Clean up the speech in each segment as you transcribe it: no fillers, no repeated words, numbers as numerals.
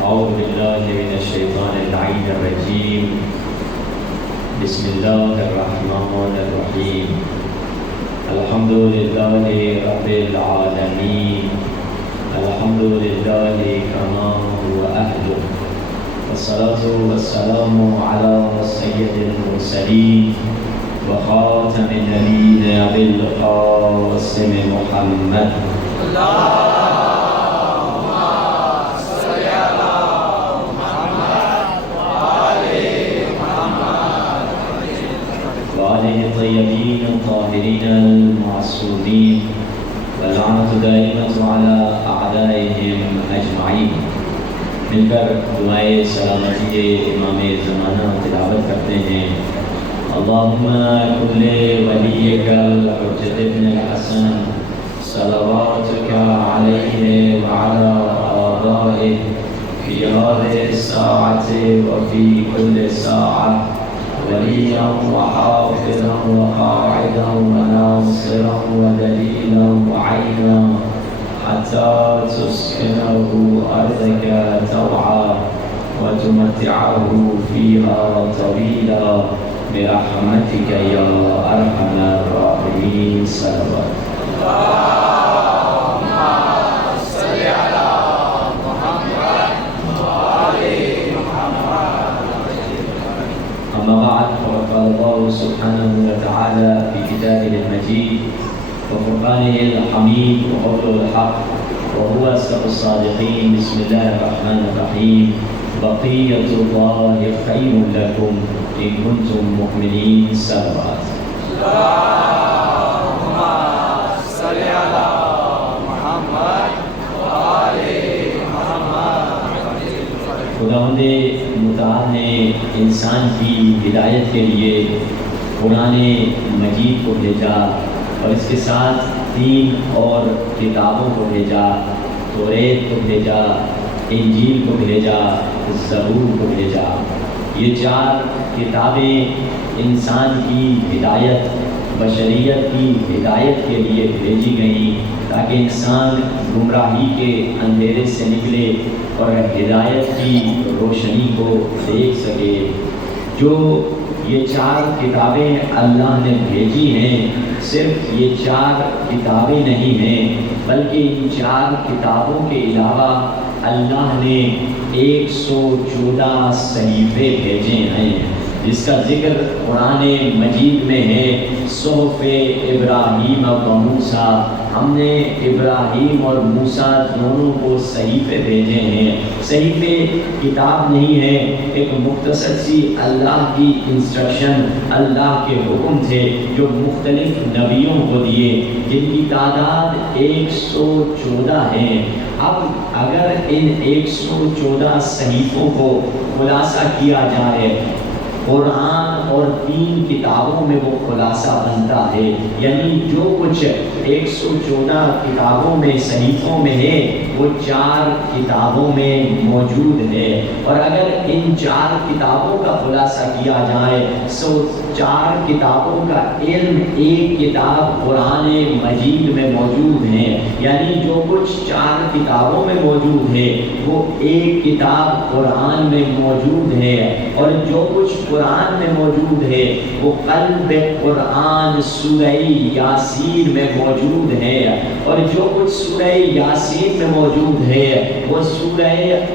أعوذ بالله من الشيطان اللعين الرجيم. بسم الله الرحمن الرحيم. الحمد لله رب العالمين. الحمد لله كما هو أهله. والصلاة والسلام على سيد المرسلين وخاتم النبيين أبي القاسم محمد. وآله الطيبين الطاهرين المعصومين واللعنة دائمة على أعدائهم أجمعين. مل کر دعائے سلامتی امام زمانہ تلاوت کرتے ہیں. اللہم کل ولیک الحجۃ ابن الحسن صلواتک علیہ وعلی آبائہ فی هذه الساعة وفی کل ساعة وليا وحافظا وقاعدا وناصرا ودليلا وعينا حتى تسكنه أرضك طوعا وتمتعه فيها طويلا برحمتك يا أرحم الراحمين. صلوات. أما بعد، فقد قال الله سبحانه وتعالى في كتابه المجيد وفرقانه الحميد وقوله الحق وهو أصدق الصادقين. بسم الله الرحمن الرحيم. بقية الله خير لكم إن كنتم مؤمنين. صلوات. اللهم صل على محمد وآل محمد. خداوند متعال نے انسان کی ہدایت کے لیے قرآن مجید کو بھیجا اور اس کے ساتھ 3 اور کتابوں کو بھیجا. توریت کو بھیجا، انجیل کو بھیجا، زبور کو بھیجا. یہ 4 کتابیں انسان کی ہدایت، بشریت کی ہدایت کے لیے بھیجی گئیں تاکہ انسان گمراہی کے اندھیرے سے نکلے اور ہدایت کی روشنی کو دیکھ سکے. جو یہ 4 کتابیں اللہ نے بھیجی ہیں، صرف یہ 4 کتابیں نہیں ہیں بلکہ ان 4 کتابوں کے علاوہ اللہ نے 114 صحیفے بھیجے ہیں جس کا ذکر قرآن مجید میں ہے. صحف ابراہیم و موسیٰ، ہم نے ابراہیم اور موسیٰ دونوں کو صحیفے بھیجے ہیں. صحیفے کتاب نہیں ہے، ایک مختصر سی اللہ کی انسٹرکشن، اللہ کے حکم تھے جو مختلف نبیوں کو دیے جن کی تعداد 114 ہیں. اب اگر ان 114 صحیفوں کو خلاصہ کیا جائے، قرآن اور 3 کتابوں میں وہ خلاصہ بنتا ہے. یعنی جو کچھ 114 کتابوں میں، صحیفوں میں ہے، وہ 4 کتابوں میں موجود ہے. اور اگر ان 4 کتابوں کا خلاصہ کیا جائے تو 4 کتابوں کا علم ایک کتاب قرآن مجید میں موجود ہے. یعنی جو کچھ 4 کتابوں میں موجود ہے وہ ایک کتاب قرآن میں موجود ہے. اور جو کچھ قرآن میں موجود ہے وہ قلب قرآن سورہ یاسین میں موجود ہے. اور جو کچھ سورہ یاسین میں موجود ہے وہ سورہ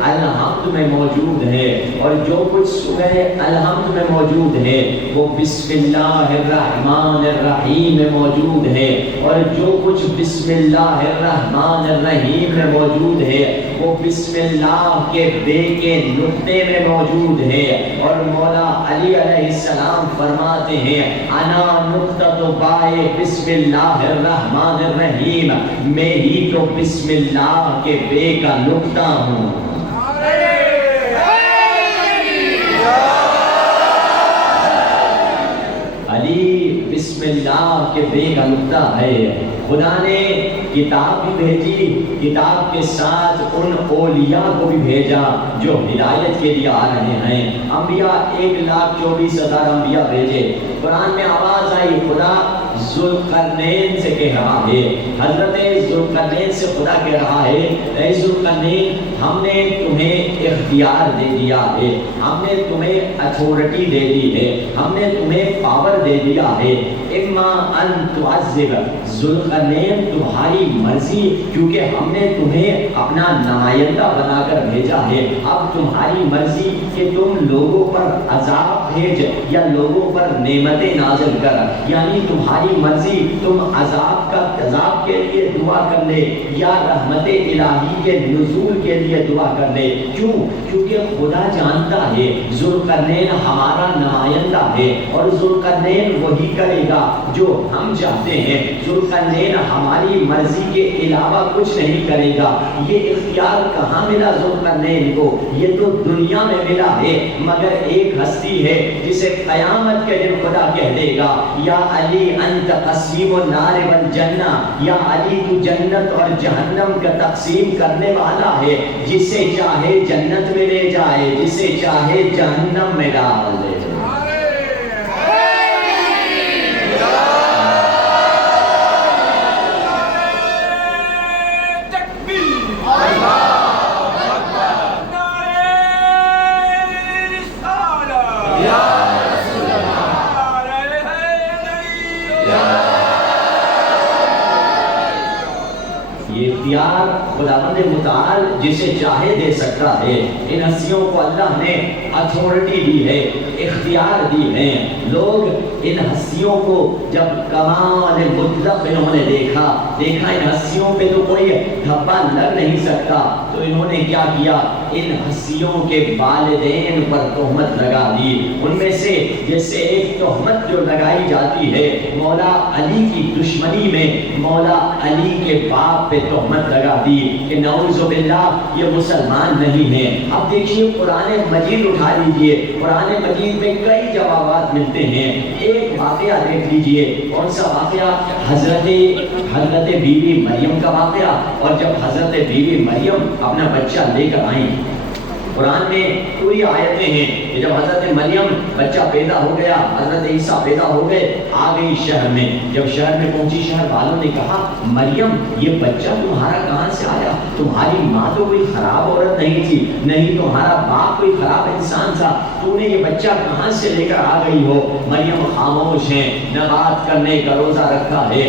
الحمد میں موجود ہے. اور جو کچھ سورہ الحمد میں موجود ہے وہ بسم اللہ الرحمن الرحیم میں موجود ہے. اور جو کچھ بسم اللہ الرحمن الرحیم میں موجود ہے وہ بسم اللہ کے بے کے نقطے میں موجود ہے. اور مولا علی علیہ السلام فرماتے ہیں انا نقطۃ بائے بسم اللہ الرحمن الرحیم، میں ہی تو بسم اللہ کے بے کا نقطہ ہوں. علی بسم اللہ کے بے کا نقطہ ہے. خدا نے کتاب بھی بھیجی، کتاب کے ساتھ ان اولیاء کو بھی بھیجا جو ہدایت کے لیے آ رہے ہیں. انبیاء 1,24,000 انبیاء بھیجے. قرآن میں آواز آئی خدا ذوالقرنین سے کہہ رہا ہے، حضرت ذوالقرنین سے خدا کہہ رہا ہے اے ذوالقرنین ہم نے تمہیں اختیار دے دیا ہے، ہم نے تمہیں اتھارٹی دے دی ہے، ہم نے تمہیں پاور دے دیا ہے، اما ان تعذب ذوالقرنین تمہاری مرضی، کیونکہ ہم نے تمہیں اپنا نمائندہ بنا کر بھیجا ہے، اب تمہاری مرضی کہ تم لوگوں پر عذاب بھیج یا لوگوں پر نعمتیں نازل کر، یعنی تمہاری مرضی تم عذاب کے لیے دعا کر لے یا رحمت الہی کے نزول کے لیے دعا کر لے۔ کیوں؟ کیونکہ خدا جانتا ہے ذوالقرنین ہمارا نمائندہ ہے اور ذوالقرنین وہی کرے گا جو ہم چاہتے ہیں، ذوالقرنین ہماری مرضی کے علاوہ کچھ نہیں کرے گا۔ یہ اختیار کہاں ملا ذوالقرنین کو؟ یہ تو دنیا میں ملا ہے، مگر ایک ہستی ہے جسے قیامت کے دن خدا کہہ دے گا یا علی انت قسیم النار والجنہ، یا علی تو جنت اور جہنم کا تقسیم کرنے والا ہے، جسے چاہے جنت میں لے جائے، جسے چاہے جہنم میں ڈال دے۔ اختیار خداوند متعال جسے چاہے دے سکتا ہے۔ ان ہستیوں کو اللہ نے اتھارٹی دی ہے، اختیار دی ہے۔ لوگ ان ہستیوں کو جب کمال مطلق انہوں نے دیکھا ان ہستیوں پہ تو کوئی دھبا لگ نہیں سکتا، تو انہوں نے کیا کیا؟ ان ہستیوں کے والدین پر تہمت لگا دی۔ ان میں سے جیسے ایک تہمت جو لگائی جاتی ہے مولا علی کی دشمنی میں، مولا علی کے باپ پہ تہمت لگا دی کہ نعوذ باللہ یہ مسلمان نہیں ہیں۔ اب دیکھیے قرآن مجید اٹھا لیجئے، قرآن مجید میں کئی جوابات ملتے ہیں۔ ایک واقعہ دیکھ لیجئے، کون سا واقعہ؟ حضرت بی بی مریم کا واقعہ۔ اور جب حضرت بی بی مریم اپنا بچہ لے کر آئیں، قرآن میں پوری آیتیں ہیں کہ جب حضرت مریم بچہ پیدا ہو گیا، حضرت عیسیٰ پیدا ہو گئے، آ گئی شہر میں۔ جب شہر میں پہنچی، شہر والوں نے کہا مریم یہ بچہ تمہارا کہاں سے آیا؟ تمہاری ماں تو کوئی خراب عورت نہیں تھی، نہیں تمہارا باپ کوئی خراب انسان تھا، تو نے یہ بچہ کہاں سے لے کر آ گئی ہو؟ مریم خاموش ہیں، نہ بات کرنے کا روزہ رکھا ہے۔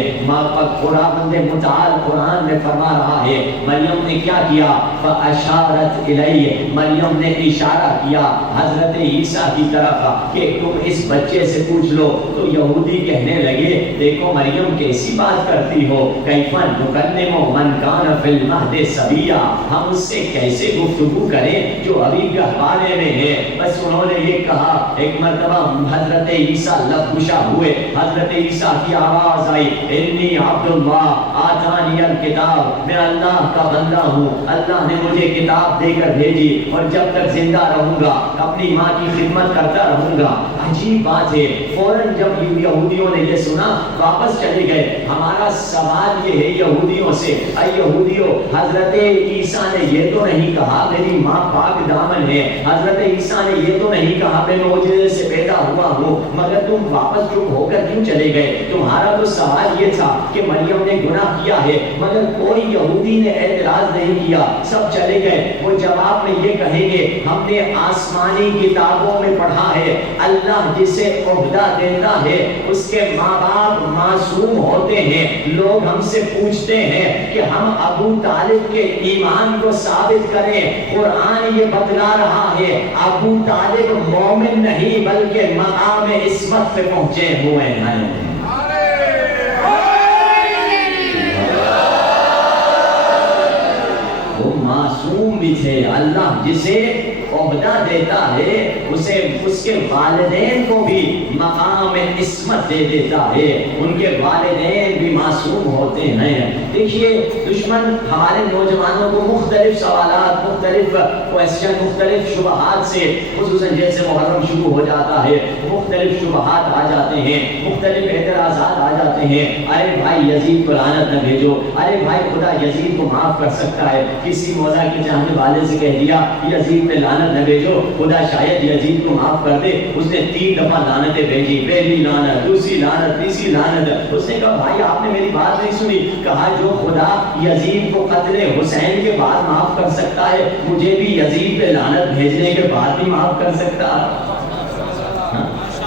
خداوند متعال قرآن میں فرما رہا ہے مریم نے کیا کیا؟ فَأَشَارَتْ إِلَيْهِ، مریم نے اشارہ کیا حضرت عیسیٰ کی طرف کہ تم اس بچے سے پوچھ لو۔ تو یہودی کہنے لگے دیکھو مریم کیسی بات کرتی ہو، کیف نکلم من کان فی المہد صبیا، ہم اس سے کیسے گفتگو کریں جو ابھی گہوارے میں ہے۔ بس انہوں نے یہ کہا، ایک مرتبہ حضرت عیسیٰ لب گشا ہوئے، حضرت عیسیٰ کی آواز آئی انی عبد اللہ آتانی الکتاب، میں اللہ کا بندہ ہوں، اللہ نے مجھے کتاب دے کر بھیجی اور جب تک زندہ رہوں گا اپنی ماں کی خدمت کرتا رہوں گا۔ عجیب بات ہے، فوراً جب یہودیوں نے یہ سنا واپس چلے گئے۔ ہمارا سوال یہ ہے یہودیوں سے، اے یہودیوں، حضرت عیسیٰ نے یہ تو نہیں کہا میری ماں پاک دامن ہے، حضرت عیسیٰ نے یہ تو نہیں کہا میں معجزے سے پیدا ہوا ہوں، مگر تم واپس چپ ہو کر کیوں چلے گئے؟ تمہارا تو سوال یہ تھا کہ مریم نے گناہ کیا ہے، مگر کوئی یہودی نے اعتراض نہیں کیا، سب چلے گئے۔ وہ جواب میں یہ کہیں گے ہم نے آسمانی کتابوں میں پڑھا ہے اللہ جسے عہدہ دیتا ہے اس کے ماں باپ معصوم ہوتے ہیں۔ لوگ ہم سے پوچھتے ہیں کہ ہم ابو طالب کے ایمان کو ثابت کریں، قرآن یہ بتلا رہا ہے ابو طالب مومن نہیں بلکہ مقام عصمت پہ پہنچے ہوئے ہیں۔ وہ معصوم بھی تھے، اللہ جسے عہدہ دیتا ہے اسے اس کے والدین کو بھی مقام عصمت دے دیتا ہے، ان کے والدین بھی معصوم ہوتے ہیں۔ دیکھیے دشمن ہمارے نوجوانوں کو مختلف سوالات، مختلف کویسچن، مختلف شبہات سے، خصوصاً جیسے محرم شروع ہو جاتا ہے مختلف شبہات آ جاتے ہیں، مختلف اعتراضات آ جاتے ہیں۔ ارے بھائی یزید کو لعنت نہ بھیجو، ارے بھائی خدا یزید کو معاف کر سکتا ہے، کسی مولا کی جانب والد سے کہہ دیا یزید پہ لعنت نہ بھیجو، خدا شاید یزید کو معاف کر دے۔ اس نے 3 دفعہ لعنتیں بھیجی، پہلی لعنت، دوسری لعنت، تیسری لعنت۔ اس نے کہا بھائی آپ نے میری بات نہیں سنی۔ کہا جو خدا یزید کو قتل حسین کے بعد معاف کر سکتا ہے، مجھے بھی یزید پہ لعنت بھیجنے کے بعد بھی معاف کر سکتا ہے۔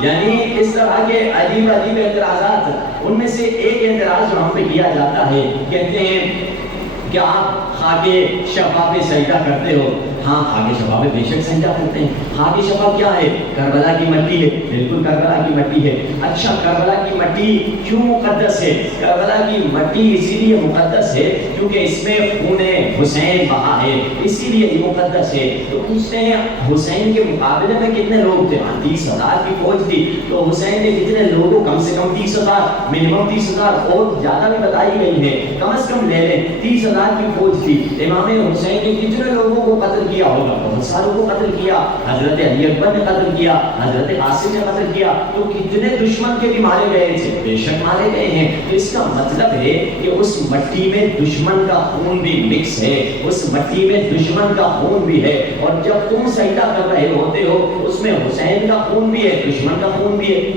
یعنی اس طرح کے عجیب عجیب اعتراضات، ان میں سے ایک اعتراض جو ہم پہ کیا جاتا ہے، کہتے ہیں کہ آپ خاک شفا پہ سجدہ کرتے ہو۔ ہاں خاک شفا پہ بے شک سجدہ کرتے ہیں۔ خاک شفا کیا ہے؟ کربلا کی مٹی ہے، بالکل کربلا کی مٹی ہے۔ اچھا کربلا کی مٹی کیوں مقدس ہے؟ کربلا کی مٹی اسی لیے مقدس ہے کیونکہ اس میں خون حسین بہا ہے، اسی لیے یہ مقدس ہے۔ تو اس نے حسین کے مقابلے میں کتنے لوگ تھے؟ 30,000 کی فوج تھی، تو حسین نے کتنے لوگوں، کم سے کم 30,000، منیمم 30,000، اور زیادہ بھی بتائی گئی ہے، کم از کم لے لیں 30,000 کی فوج تھی۔ امام حسین نے کتنے لوگوں کو قتل کیا ہوگا؟ بہت ساروں کو قتل کیا۔ حضرت علی اکبر نے قتل کیا، حضرت قاسم نے قتل کیا، تو کتنے دشمن کے بھی مارے گئے تھے؟ بے شک مارے گئے ہیں۔ تو اس کا مطلب ہے کہ اس مٹی میں دشمن کا خون بھی مکس ہے، اس مٹی میں دشمن کا خون بھی ہے، اور جب تم سجدہ کر رہے ہوتے ہو اس میں حسین کا خون بھی ہے، دشمن کا خون بھی ہے۔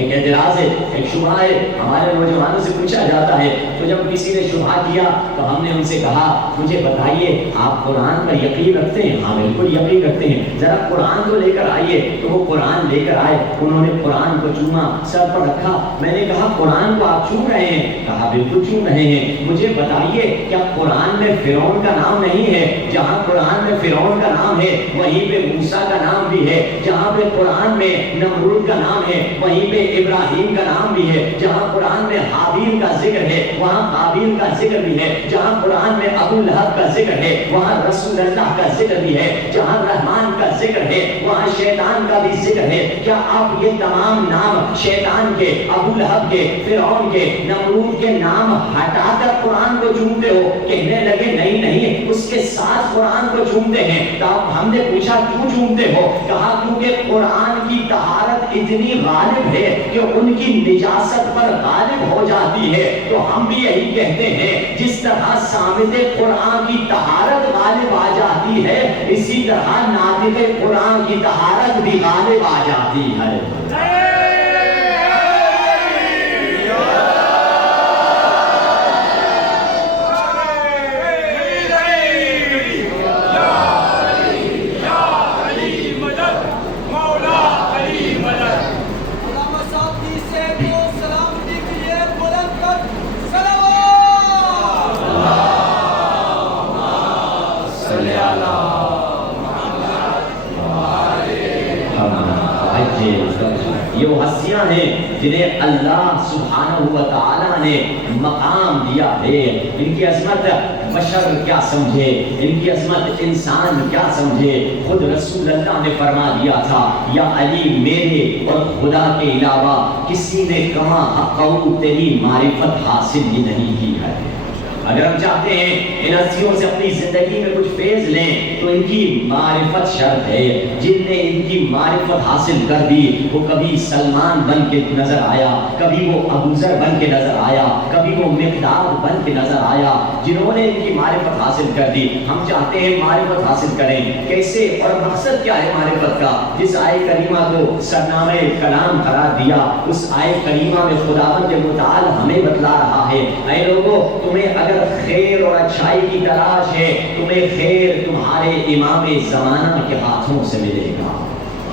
ایک اعتراض ہے، ایک شبہ ہے، ہمارے نوجوانوں سے پوچھا جاتا ہے، تو جب کسی نے شبہ کیا تو ہم نے ان سے کہا مجھے بتائیے آپ قرآن پر یقین رکھتے ہیں؟ ہاں بالکل یقین رکھتے ہیں۔ ذرا قرآن کو لے کر آئیے۔ تو وہ قرآن لے کر آئے، انہوں نے قرآن کو چوما، سر پر رکھا۔ میں نے کہا قرآن کو آپ چوم رہے ہیں؟ کہا بالکل چوم رہے ہیں۔ مجھے بتائیے کیا قرآن میں فرعون کا نام نہیں ہے؟ جہاں قرآن میں فرعون کا نام ہے وہیں پہ موسیٰ کا نام بھی ہے، جہاں پہ قرآن میں نمرود کا نام ہے وہیں پہ ابراہیم کا نام بھی ہے، جہاں قرآن میں حابیل کا ذکر ہے وہاں قابیل کا ذکر بھی ہے، جہاں قرآن میں ابو لہب کا ذکر ہے وہاں رسول اللہ کا ذکر بھی ہے، جہاں رحمان کا ذکر ہے وہاں شیطان کا بھی ذکر ہے۔ کیا آپ یہ تمام نام شیطان کے، ابو لہب کے، فرعون کے، نمرود کے نام ہٹا کر قرآن کو چومتے ہو؟ کہنے لگے نہیں نہیں، اس کے ساتھ قرآن کو چومتے ہیں۔ تو ہم نے پوچھا کیوں چومتے ہو؟ کہا کیونکہ قرآن کی طہارت اتنی غالب ہے کہ ان کی نجاست پر غالب ہو جاتی ہے۔ تو ہم بھی یہی کہتے ہیں جس طرح صامت قرآن کی طہارت غالب آ جاتی ہے، اسی طرح ناطق قرآن کی طہارت بھی غالب آ جاتی ہے۔ یہ وہ ہستیاں ہیں جنہیں اللہ سبحانہ و تعالی نے مقام دیا ہے۔ ان کی عظمت بشر کیا سمجھے، ان کی عظمت انسان کیا سمجھے۔ خود رسول اللہ نے فرما دیا تھا یا علی میرے اور خدا کے علاوہ کسی نے کما حقہ تیری معرفت حاصل ہی نہیں کی ہے۔ اگر ہم چاہتے ہیں ان ہستیوں سے اپنی زندگی میں کچھ فیض لیں تو ان کی معرفت شرط ہے۔ جن نے ان کی معرفت حاصل کر دی وہ کبھی سلمان بن کے نظر آیا، کبھی وہ ابو ذر بن کے نظر آیا، کبھی وہ مقداد بن کے نظر آیا، جنہوں نے ان کی معرفت حاصل کر دی۔ ہم چاہتے ہیں معرفت حاصل کریں، کیسے اور مقصد کیا ہے معرفت کا؟ جس آئے کریمہ کو سرنامہ کلام قرار دیا، اس آئے کریمہ میں خداوند متعال ہمیں بتلا رہا ہے اے لوگو تمہیں اگر خیر اور اچھائی کی تلاش ہے، تمہیں خیر تمہارے امام زمانہ کے ہاتھوں سے ملے گا۔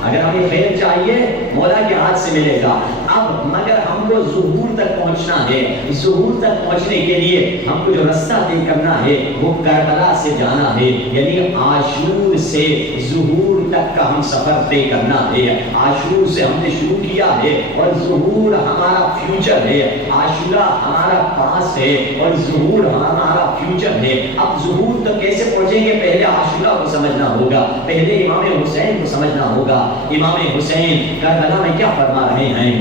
اگر ہمیں خیر چاہیے مولا کے ہاتھ سے ملے گا۔ اب مگر ہم کو ظہور تک پہنچنا ہے، ظہور تک پہنچنے کے لیے ہم کو جو رستہ طے کرنا ہے وہ کربلا سے جانا ہے، یعنی عاشور سے ظہور تک کا ہم سفر طے کرنا ہے۔ عاشور سے ہم نے شروع کیا ہے اور ظہور ہمارا فیوچر ہے، عاشورہ ہمارا پاس ہے اور ظہور ہمارا فیوچر ہے۔ اب ظہور تک کیسے پہنچیں گے؟ پہلے عاشورہ کو سمجھنا ہوگا، پہلے امام حسین کو سمجھنا ہوگا۔ امام حسین کربلا میں کیا فرما رہے ہیں؟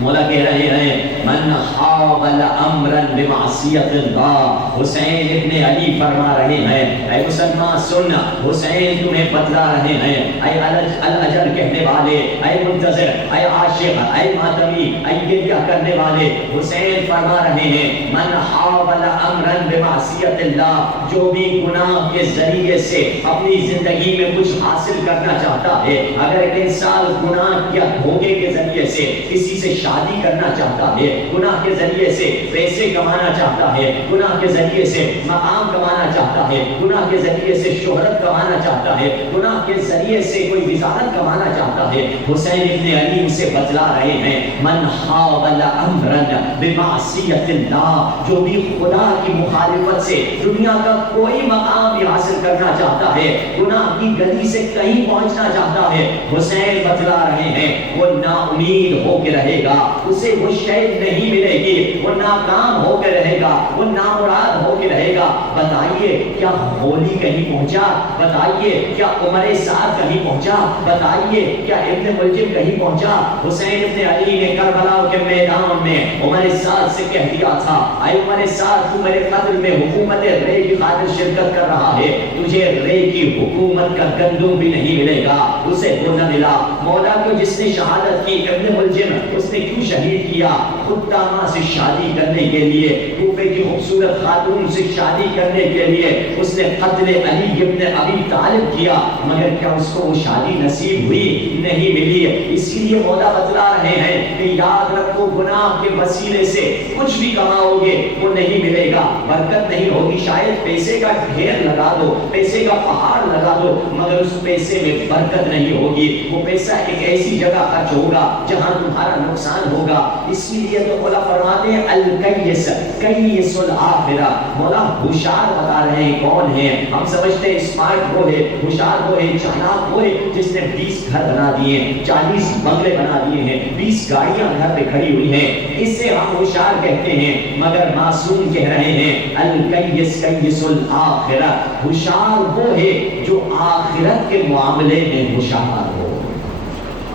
مولا کہہ رہے ہیں من حاول امرا بمعصیت اللہ، حسین ابن علی فرما رہے ہیں اے مسلمان سن، حسین تمہیں بتلا رہے ہیں، اے الاجل کہنے والے، اے منتظر، اے عاشق، اے ماتمی، اے گریہ کرنے والے، حسین فرما رہے ہیں من حاول امرا بمعصیت اللہ، جو بھی گناہ کے ذریعے سے اپنی زندگی میں کچھ حاصل کرنا چاہتا ہے، اگر ایک انسان گناہ یا دھوکے کے ذریعے سے کسی سے شادی کرنا چاہتا ہے، گناہ کے ذریعے سے پیسے کمانا چاہتا ہے، گناہ کے ذریعے سے مقام کمانا چاہتا ہے، گناہ کے ذریعے سے شہرت کمانا چاہتا ہے، گناہ کے ذریعے سے کوئی وزارت کمانا چاہتا ہے، حسین ابن علی ان سے بتلا رہے ہیں من حاول امرا بمعصیت اللہ، جو بھی خدا کی مخالفت سے دنیا کا کوئی مقام بھی حاصل کرنا چاہتا ہے، گناہ کی گلی سے کہیں پہنچنا چاہتا ہے، حسین بتلا رہے ہیں وہ نا امید ہو کے رہے گا، اسے وہ شے نہیں ملے گی، وہ ناکام ہو کے رہے گا، وہ نامراد ہو کے رہے گا۔ بتائیے کیا ہولی کہیں پہنچا؟ بتائیے کیا عمر سعد کہیں پہنچا؟ بتائیے کیا ابن ملجم کہیں پہنچا؟ حسین ابن علی نے کربلا کے میدان میں عمر سعد سے کہہ دیا تھا اے عمر سعد تو میرے قتل میں حکومت رے کی خاطر شرکت کر رہا ہے، تجھے رے کی حکومت کا گندم بھی نہیں ملے گا، اسے وہ نہ ملا۔ مولا کو جس نے شہادت کی ابن ملجم اس نے کیوں شہید کیا؟ خود داما سے شادی کرنے کے لیے، کوفے کی خوبصورت خاتون سے شادی کرنے کے لیے اس نے قتل علی ابن ابی طالب کیا، مگر کیا اس کو وہ شادی نصیب ہوئی؟ نہیں ملی۔ اسی لیے مولا بتلا رہے ہیں کہ یاد رکھو گناہ کے وسیلے سے کچھ بھی کماؤ گے وہ نہیں ملے گا، برکت نہیں ہوگی۔ شاید پیسے کا ڈھیر لگا دو، پیسے کا پہاڑ لگا دو، مگر اس پیسے میں برکت نہیں ہوگی، وہ پیسہ ایک ایسی جگہ خرچ ہوگا جہاں تمہارا نقصان ہوگا۔ اسی لیے تو مولا فرماتے ہیں الکیس کیس الآخرہ، مولا ہوشیار بتا رہے ہیں کون ہے؟ ہم سمجھتے ہیں اسمارٹ وہ ہے، ہوشیار وہ ہے، چالاک وہ ہے جس نے 20 گھر بنا دیے، 40 بنگلے بنا دیے ہیں، 20 گاڑیاں گھر پہ کھڑی ہوئی ہیں، اس سے ہم ہوشیار کہتے ہیں، مگر معصوم کہہ رہے ہیں الکیس کیس الآخرہ، ہوشیار وہ ہے جو آخرت کے معاملے میں ہوشیار ہو۔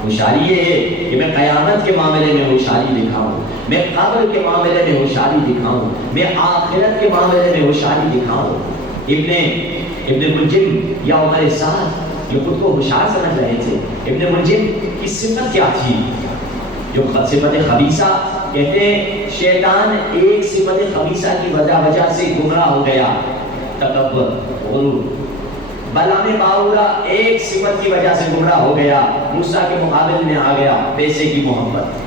ہوشیاری یہ ہے کہ میں قیامت کے معاملے میں ہوشیاری دکھاؤں، میں قبر کے معاملے میں ہوشیاری دکھاؤں، میں آخرت کے معاملے میں ہوشیاری دکھاؤں۔ ابن ملجم یا عمر سعد جو خود کو ہوشیار سمجھ رہے تھے، ابن ملجم کی صفت کیا تھی؟ جو صفت خبیثہ کہتے ہیں شیطان ایک صفت خبیثہ کی وجہ سے گمراہ ہو گیا، تکبر، غرور۔ بلام باورا ایک صفت کی وجہ سے گمراہ ہو گیا، موسیٰ کے مقابل میں آ گیا پیسے کی محبت۔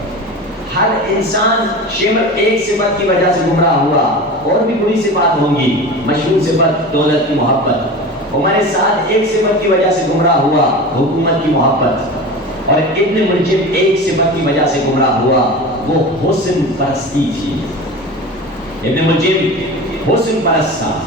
ہر انسان شمر ایک صفت کی وجہ سے گمراہ ہوا، اور بھی بری صفات ہوں گی، مشہور صفت دولت کی محبت۔ عمر سعد ایک صفت کی وجہ سے گمراہ ہوا، حکومت کی محبت۔ اور ابن ملجم ایک صفت کی وجہ سے گمراہ ہوا، وہ حسن پرستی تھی۔ ابن ملجم حسن پرست تھا۔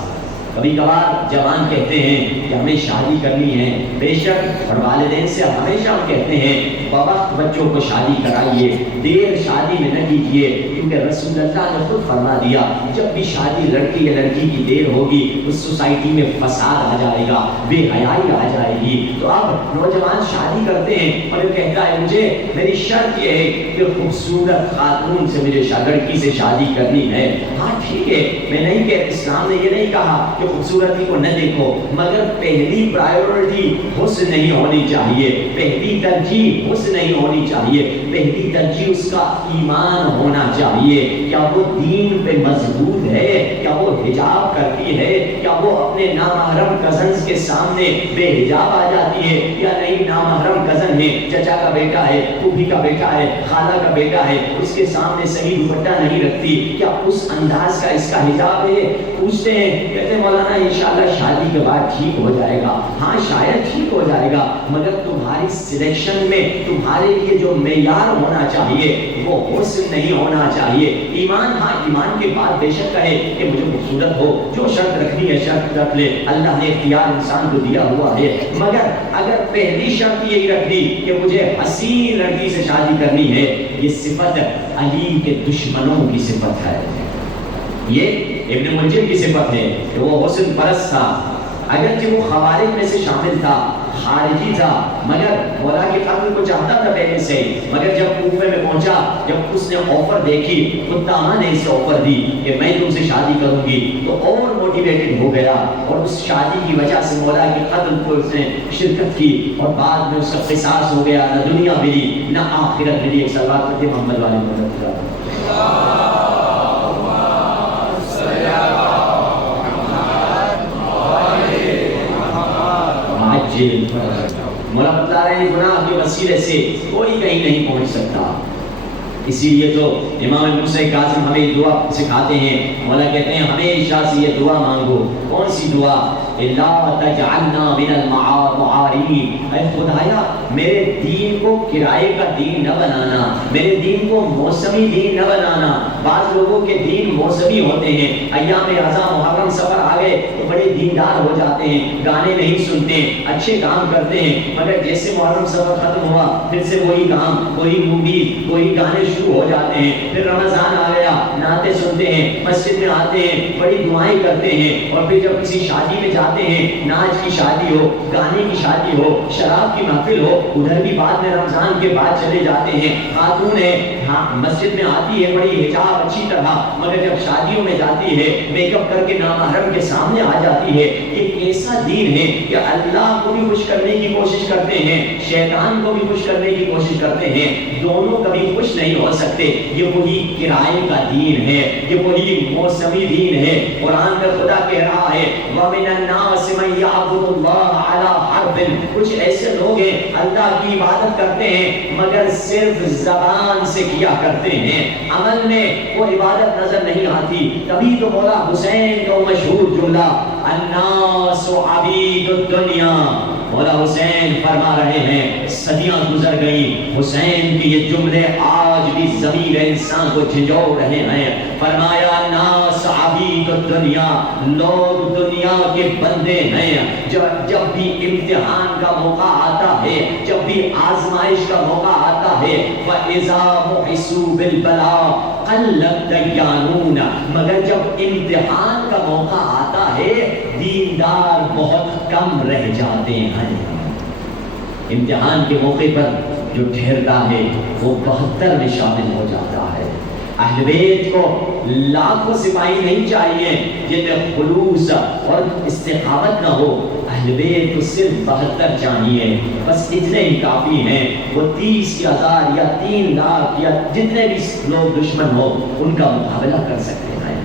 کبھی کبھار جوان کہتے ہیں کہ ہمیں شادی کرنی ہے، بے شک، اور والدین سے ہمیشہ ہم کہتے ہیں بوقت بچوں کو شادی کرائیے، دیر شادی میں نہ کیجیے، کیونکہ رسول اللہ نے خود فرما دیا جب بھی شادی لڑکی یا لڑکی کی دیر ہوگی اس سوسائٹی میں فساد آ جائے گا، بے حیائی آ جائے گی۔ تو اب نوجوان شادی کرتے ہیں اور یہ کہتا ہے مجھے میری شرط یہ ہے کہ خوبصورت خاتون سے مجھے لڑکی سے شادی کرنی ہے۔ ہاں ٹھیک ہے، میں نہیں کہ اسلام نے یہ نہیں کہا کہ خوبصورتی کو نہ دیکھو، مگر پہلی پرائیورٹی حسن نہیں ہونی چاہیے، پہلی ترجیح حسن نہیں ہونی چاہیے، پہلی ترجیح اس کا ایمان ہونا چاہیے۔ کیا وہ دین پہ مضبوط ہے؟ کیا وہ حجاب کرتی ہے؟ کیا وہ اپنے نامحرم کزنز کے سامنے بے حجاب آ جاتی ہے یا نہیں؟ نامحرم کزن ہے، چچا کا بیٹا ہے، پھوپھی کا بیٹا ہے، خالہ کا بیٹا ہے، اس کے سامنے صحیح دوپٹہ نہیں رکھتی، کیا اس انداز کا اس کا حجاب ہے؟ پوچھتے ہیں، کہتے ہیں مولانا انشاءاللہ شادی کے بعد ٹھیک ہو جائے گا۔ ہاں شاید ٹھیک ہو جائے گا، مگر تمہاری سلیکشن میں تمہارے لیے جو معیار ہونا چاہیے وہ حسن نہیں ہونا چاہیے، ایمان۔ ہاں ایمان کے بعد بے شک کہے کہ مجھے خوبصورت ہو، جو شرط رکھنی ہے شرط رکھ لے، اللہ نے اختیار انسان کو دیا ہوا ہے، مگر اگر پہلی شرط یہی رکھ دی کہ مجھے حسین لڑکی سے شادی کرنی ہے، یہ صفت علی کے دشمنوں کی صفت ہے، یہ ابن ملجم کی صفت ہے کہ وہ حسن پرست تھا۔ اگرچہ وہ خوارج میں سے شامل تھا، خارجی تھا، مگر مولا کے قتل کو چاہتا تھا پہلے سے، مگر جب کوفے میں پہنچا، جب اس نے آفر دیکھی، قدامہ نے اسے آفر دی کہ میں تم سے شادی کروں گی، تو اور موٹیویٹڈ ہو گیا اور اس شادی کی وجہ سے مولا کے قتل کو اس نے شرکت کی، اور بعد میں اس کا قصاص ہو گیا، نہ دنیا ملی نہ آخرت ملی۔ ایک صلوات پڑھتے محمد والے محمد مولا بتا رہے ہیں گناہ کے وسیلے سے کوئی کہیں نہیں پہنچ سکتا۔ اسی لیے تو امام موسیٰ کاظم ہمیں دعا سکھاتے ہیں، مولا کہتے ہیں ہمیشہ سے یہ دعا مانگو۔ کون سی دعا؟ لا تجعلنا من المعارین، اے خدایا میرے دین کو کرائے کا دین نہ بنانا، میرے دین کو موسمی دین نہ بنانا۔ بعض لوگوں کے دین موسمی ہوتے ہیں، ایام رضا محرم سفر آ گئے تو بڑے دیندار ہو جاتے ہیں، گانے نہیں سنتے، اچھے کام کرتے ہیں، مگر جیسے محرم سفر ختم ہوا پھر سے وہی کام، وہی مووی، وہی گانے شروع ہو جاتے ہیں۔ پھر رمضان آ گیا، نعتیں سنتے ہیں، مسجد میں آتے ہیں، بڑی دعائیں کرتے ہیں، اور پھر جب کسی شادی میں جاتے ہیں، ناچ کی شادی ہو، گانے کی شادی ہو، شراب کی محفل ہو، ادھر بھی بعد میں رمضان کے بعد چلے جاتے ہیں۔ خاتون ہے، ہاں مسجد میں آتی ہے بڑی حجاب اچھی طرح، مگر جب شادیوں میں جاتی ہے میک اپ کر کے نامحرم کے سامنے آ جاتی ہے۔ یہ کیسا دین ہے کہ اللہ کو بھی خوش کرنے کی کوشش کرتے ہیں، شیطان کو بھی خوش کرنے کی کوشش کرتے ہیں، دونوں کبھی خوش نہیں ہو سکتے۔ یہ وہی کرائے کا دین ہے، یہ وہی موسمی دین ہے۔ قرآن میں خدا کہہ رہا ہے وَمِنَ النَّاسِ مَن يَعْبُدُ اللَّهَ عَلَى حَرْفٍ، کچھ ایسے لوگ ہیں اللہ کی عبادت کرتے ہیں مگر صرف زبان سے کیا کرتے ہیں، عمل میں وہ عبادت نظر نہیں آتی۔ تبھی تو مولا حسین کا مشہور جملہ الناس عبید الدنیا، مولا حسین فرما رہے ہیں صدیاں گزر گئیں، حسین کے یہ جملے آج بھی ضمیر انسان کو جھنجھوڑ رہے ہیں۔ فرمایا ناس عبید الدنیا، لوگ دنیا کے بندے ہیں۔ جب بھی امتحان کا موقع آتا ہے، جب بھی آزمائش کا موقع آتا ہے، فَإِذَا مُحِسُوا بِالْبَلَاءِ قَلَّتْ دَيَّانُونَ، مگر جب امتحان کا موقع آتا ہے دیندار بہت کم رہ جاتے ہیں۔ امتحان کے موقع پر جو ٹھہرتا ہے وہ 72 میں شامل ہو جاتا ہے۔ اہل بیت کو لاکھوں سپاہی نہیں چاہیے جن میں خلوص اور استقامت نہ ہو، اہل بیت کو صرف 72 چاہیے، بس اتنے ہی کافی ہیں۔ وہ 30,000 یا 3 لاکھ یا جتنے بھی لوگ دشمن ہو ان کا مقابلہ کر سکتے ہیں۔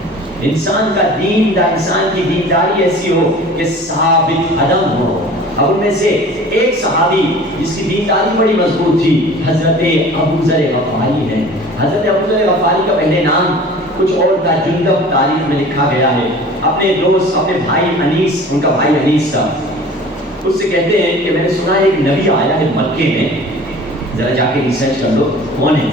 انسان کا دین، انسان کی دینداری ایسی ہو کہ ثابت قدم ہو۔ اب ان میں سے ایک صحابی جس کی دینداری بڑی مضبوط تھی حضرت ابو ذر غفاری ہے۔ حضرت ابو ذر غفاری کا پہلے نام کچھ اور تھا، جندب تاریخ میں لکھا گیا ہے۔ اپنے دوست، اپنے بھائی انیس، ان کا بھائی انیس تھا، اس سے کہتے ہیں کہ میں نے سنا ایک نبی آیا ہے مکے میں، ذرا جا کے ریسرچ کر لو کون ہے۔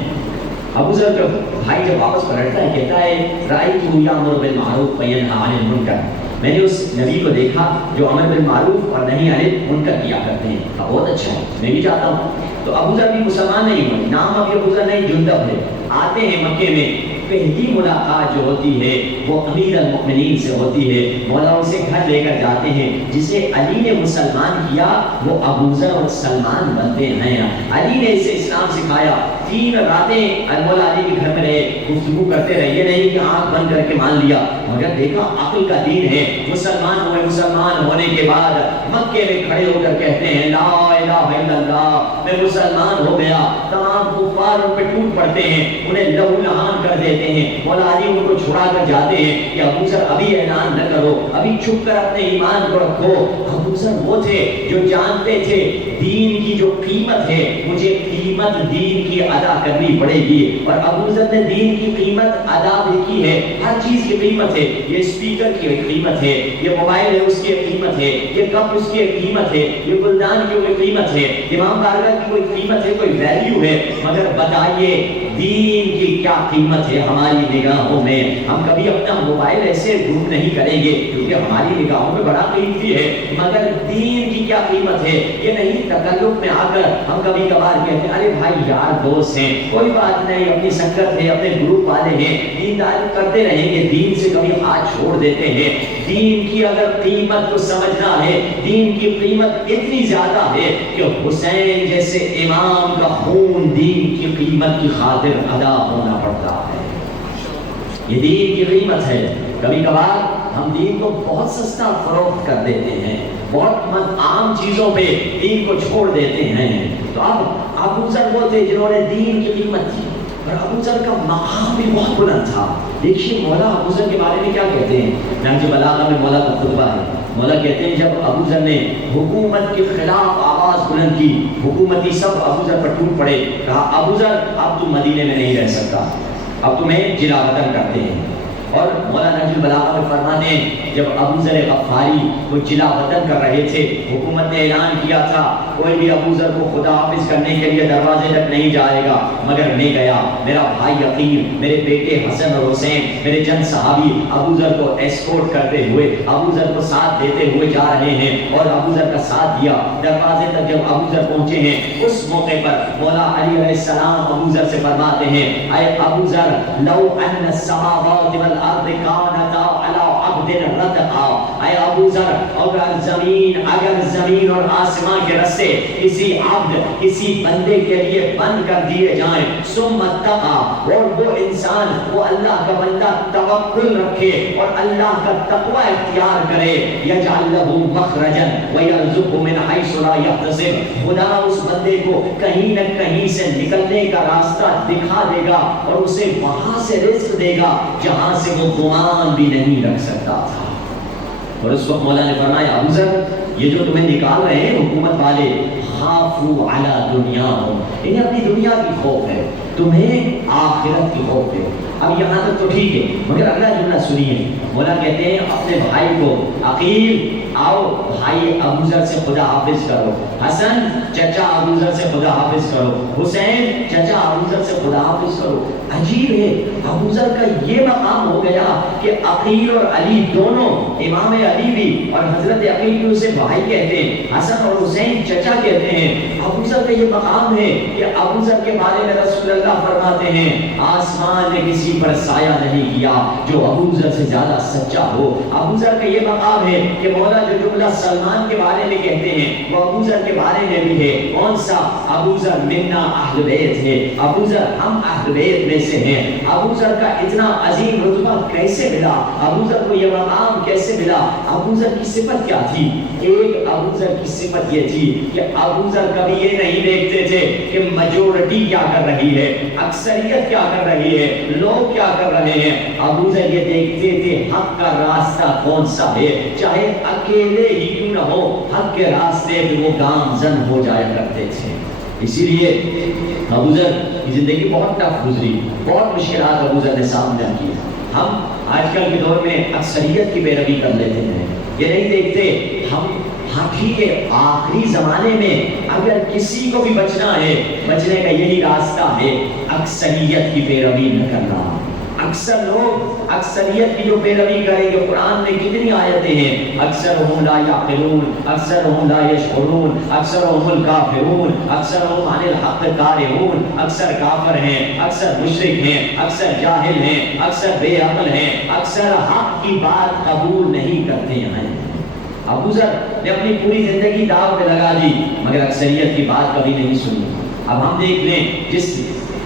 ابو ذر کا بھائی جب واپس پلٹتا ہے کہتا ہے رأیتہ یأمر بالمعروف وینہی عن المنکر، میں نے اس نبی کو دیکھا جو امر بالمعروف اور نہی عن المنکر کیا کرتے ہیں، بہت اچھا ہے میں بھی چاہتا ہوں۔ تو ابو ذر بھی مسلمان نہیں ہوئے، نام ابھی ابو ذر نہیں جندب ہے۔ آتے ہیں مکے میں، پہلی ملاقات جو ہوتی ہے وہ امیر المؤمنین سے ہوتی ہے۔ مولا اسے گھر لے کر جاتے ہیں، جسے علی نے مسلمان کیا وہ ابو ذر اور سلمان بنتے ہیں۔ علی نے اسے اسلام سکھایا، 3 راتیں مولا علی کے گھر میں رہے، گفتگو کرتے رہے، یہ نہیں کہ آنکھ بند کر کے مان لیا، مگر دیکھا عقل کا دین ہے۔ مسلمان ہوئے، مسلمان ہونے کے بعد مکے میں کھڑے ہو کر کہتے ہیں لا الہ الا اللہ، میں مسلمان ہو گیا۔ تمام کفار ان پہ ٹوٹ پڑتے ہیں، انہیں لہو لہان کر دیتے ہیں۔ مولا علی ان کو چھڑا کر جاتے ہیں کہ ابو ذر ابھی اعلان نہ کرو، ابھی چھپ کر اپنے ایمان کو رکھو۔ ابو ذر وہ تھے جو جانتے تھے دین کی جو قیمت ہے، مجھے قیمت دین کی ادا کرنی پڑے گی، اور ابو ذر نے دین کی قیمت ادا بھی کی ہے۔ ہر چیز کی قیمت ہے، یہ اسپیکر کی قیمت ہے، یہ موبائل ہے اس کی قیمت ہے، یہ کپ اس کی قیمت ہے، یہ گلدان کی قیمت ہے۔ امام بارگاہ کی کوئی قیمت ہے, کوئی ویلیو ہے, مگر بتائیے دین کی کیا قیمت ہے ہماری نگاہوں میں. ہم کبھی اپنا موبائل ایسے گم نہیں کریں گے کیونکہ ہماری نگاہوں میں بڑا قیمتی ہے, مگر دین کی کیا قیمت ہے یہ نہیں. تکلف میں آ کر ہم کبھی کبھار کہتے ہیں ارے بھائی یار دوست ہیں, کوئی بات نہیں, اپنی سنگت ہے, اپنے گروپ والے ہیں, دینداری کرتے رہیں گے, دین سے کبھی ہاتھ چھوڑ دیتے ہیں. دین کی اگر قیمت کو سمجھنا ہے, دین کی قیمت اتنی زیادہ ہے کہ حسین جیسے امام کا خون دین کی قیمت کی خاطر ادا ہونا پڑتا ہے. یہ دین کی قیمت ہے. کبھی کبھار ہم دین کو بہت سستا فروخت کر دیتے ہیں, بہت عام چیزوں پہ دین کو چھوڑ دیتے ہیں. تو اب ابو ذر وہ تھے جنہوں نے دین کی قیمت تھی, اور ابو ذر کا مقام بھی بہت بلند تھا. دیکھیے مولا ابو ذر کے بارے میں کیا کہتے ہیں. نہج بلاغہ میں مولا کا خطبہ ہے. مولا کہتے ہیں جب ابو ذر نے حکومت کے خلاف آواز بلند کی, حکومتی سب ابو ذر پر ٹوٹ پڑے, کہا ابو ذر اب تم مدینے میں نہیں رہ سکتا, اب تمہیں جلا وطن کرتے ہیں. اور مولا نہج البلاغہ میں فرماتے ہیں جب ابو ذر غفاری کو جلا وطن کر رہے تھے, حکومت نے اعلان کیا تھا کوئی بھی ابو ذر کو خدا حافظ کرنے کے لیے دروازے تک نہیں جائے گا, مگر میں گیا. میرا بھائی عقیل, میرے بیٹے حسن اور حسین, میرے چند صحابی ابو ذر کو ایسکورٹ کرتے ہوئے, ابو ذر کو ساتھ دیتے ہوئے جا رہے ہیں, اور ابو ذر کا ساتھ دیا. دروازے تک جب ابو ذر پہنچے ہیں, اس موقع پر مولا علی علیہ السلام ابو ذر سے فرماتے ہیں اے ابو ذر لو ان السماوات والارض كانتا على عبد رتقا, اے ابو ذر اگر زمین اور آسمان کے رستے کسی عبد, کسی بندے کے لیے بند کر دیے جائیں, ثم اتقا, اور وہ انسان, وہ اللہ کا بندہ توکل رکھے اور اللہ کا تقوی اختیار کرے, یجعل له مخرجا ويرزقه من حيث لا يحتسب, خدا اس بندے کو کہیں نہ کہیں سے نکلنے کا راستہ دکھا دے گا اور اسے وہاں سے رزق دے گا جہاں سے وہ گمان بھی نہیں رکھ سکتا تھا. اور اس وقت مولا نے فرمایا ابو ذر یہ جو تمہیں نکال رہے ہیں حکومت والے, خافوا علی دنیاہم, انہیں اپنی دنیا کی خوف ہے, تمہیں آخرت کی خوف ہے. اب یہاں تک تو ٹھیک ہے, مگر اگلا جملہ سنیے. مولا کہتے ہیں اپنے بھائی کو عقیل آؤ بھائی ابو ذر سے خدا حافظ کرو, حسن چچا ابو ذر سے خدا حافظ کرو, حسین چچا ابو ذر سے خدا حافظ کرو. عجیب ہے ابو ذر کا یہ مقام ہو گیا کہ عقیل اور علی دونوں, امام علی بھی اور حضرت عقیل بھی اسے بھائی کہتے ہیں, حسن اور حسین چچا کہتے ہیں. ابو ذر کا یہ مقام ہے کہ ابو ذر کے بارے میں رسول اللہ فرماتے ہیں آسمان نے کسی پر سایہ نہیں کیا جو ابو ذر سے زیادہ سچا ہو. ابو ذر کا یہ مقام ہے کہ مولا جو جملہ سلمان کے بارے میں کہتے ہیں وہ ابو ذر کے بارے میں بھی ہے. کون سا؟ ابو ذر منا اہل بیت ہے, ابو ذر ہم اہل بیت میں سے ہیں. ابو ذر کا اتنا عظیم رتبہ کیسے ملا, ابو ذر کو یہ مقام کیسے ملا؟ ابو ذر کی صفت کیا تھی؟ ایک ابو ذر کی صفت یہ تھی کہ ابو ذر کبھی یہ نہیں دیکھتے تھے کہ میجورٹی کیا کر رہی ہے, اکثریت کیا کر رہی ہے, لوگ کیا کر رہے ہیں. ابو ذر یہ دیکھتے تھے حق کا راستہ کون سا ہے, چاہے اکیلے ہی کیوں نہ ہو, حق کے راستے پہ وہ گامزن ہو جایا کرتے تھے. اسی لیے ابو ذر کی زندگی بہت ٹف گزری, بہت مشکلات ابو ذر نے سامنا کی. ہم آج کل کے دور میں اکثریت کی پیروی کر لیتے ہیں, یہ نہیں دیکھتے ہم ٹھیک ہے آخری زمانے میں اگر کسی کو بھی بچنا ہے, بچنے کا یہی راستہ ہے اکثریت کی پیروی نہ کرنا. اکثر لوگ اکثریت کی جو پیروی کریں گے, قرآن میں کتنی آیتیں ہیں, اکثرهم لا یعقلون, اکثرهم لا یشعرون, اکثرهم الکافرون, اکثرهم عن الحق کارہون, اکثر کافر ہیں, اکثر مشرک ہیں, اکثر جاہل ہیں, اکثر بے عقل ہیں, اکثر حق کی بات قبول نہیں کرتے ہیں. ابو ذر نے اپنی پوری زندگی داؤ پہ لگا دی مگر اکثریت کی بات کبھی نہیں سنی. اب ہم دیکھ لیں جس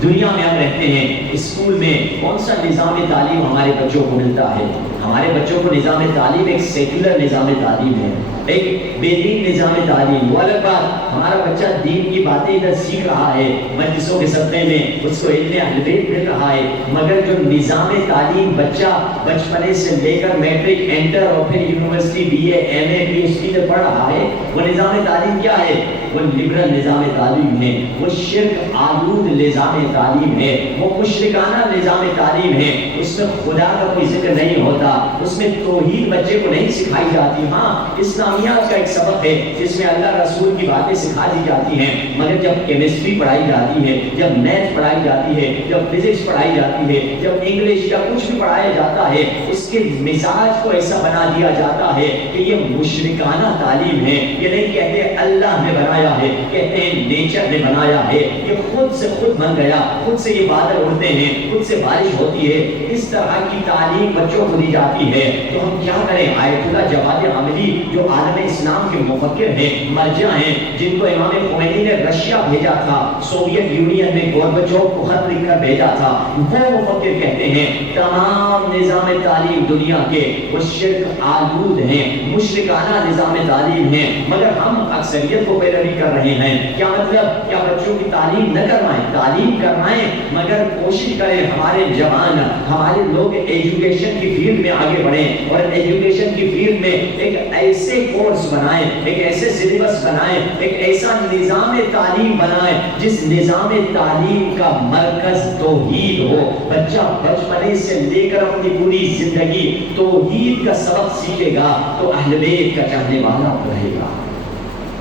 دنیا میں ہم رہتے ہیں, اسکول میں کون سا نظام تعلیم ہمارے بچوں کو ملتا ہے؟ ہمارے بچوں کو نظام تعلیم ایک سیکولر نظام تعلیم ہے, ایک بے دین نظام تعلیم. وہ الگ بات, ہمارا بچہ دین کی باتیں ادھر سیکھ رہا ہے, مجلسوں کے سطح میں اس کو علم اہل بیت مل رہا ہے, مگر جو نظام تعلیم بچہ بچپنے سے لے کر میٹرک انٹر اور پھر university B A M A P H D تک پڑھ رہا ہے, وہ نظام تعلیم کیا ہے؟ وہ لبرل نظام تعلیم ہے، وہ شرک آلود نظام تعلیم ہے، وہ مشرکانہ نظام تعلیم ہے، اس میں خدا کا کوئی ذکر نہیں ہوتا، اس میں توحید بچے کو نہیں سکھائی جاتی۔ ہاں اسلامیات کا ایک سبق ہے جس میں اللہ رسول کی باتیں سکھا دی جاتی ہیں، مگر جب کیمسٹری پڑھائی جاتی ہے، جب میتھ پڑھائی جاتی ہے، جب فزکس پڑھائی جاتی ہے، جب انگلش یا کچھ بھی پڑھایا جاتا ہے، اس کے مزاج کو ایسا بنا دیا جاتا ہے کہ یہ مشرکانہ تعلیم ہے۔ یہ نہیں کہتے اللہ نے بنایا ہے، کہتے ہیں نیچر نے بنایا ہے، یہ خود سے خود بن گیا، خود سے یہ بادل اڑتے ہیں، خود سے بارش ہوتی ہے۔ اس طرح کی تعلیم بچوں کو دی جاتی ہے، تو ہم کیا کریں؟ آیت اللہ جواد عملی جو عالم اسلام کے مفکر ہیں، مرجع ہیں، جن کو امام خمینی نے رشیا بھیجا تھا، سوویت یونین میں گوربچوف کو خط لکھ کر بھیجا تھا، وہ مفکر کہتے ہیں تمام نظام تعلیم دنیا کے وہ شرک آلود ہیں، مشرکانہ نظام تعلیم ہیں، مگر ہم اکثریت کو پیروی کر رہے ہیں۔ کیا مطلب؟ کیا بچوں کی تعلیم نہ کروائیں؟ تعلیم کروائیں، مگر کوشش کریں ہمارے جوان، ہمارے لوگ ایجوکیشن کی فیلڈ میں آگے بڑھیں، اور ایجوکیشن کی فیلڈ میں ایک ایسے کورس بنائیں، ایک ایسے سلیبس بنائیں، ایک ایسا نظام تعلیم بنائیں جس نظام تعلیم کا مرکز توحید ہو۔ بچہ بچپنے سے لے کر اپنی پوری زندگی توحید کا سبق سیکھے گا تو اہل بیت کا چاہنے والا رہے گا۔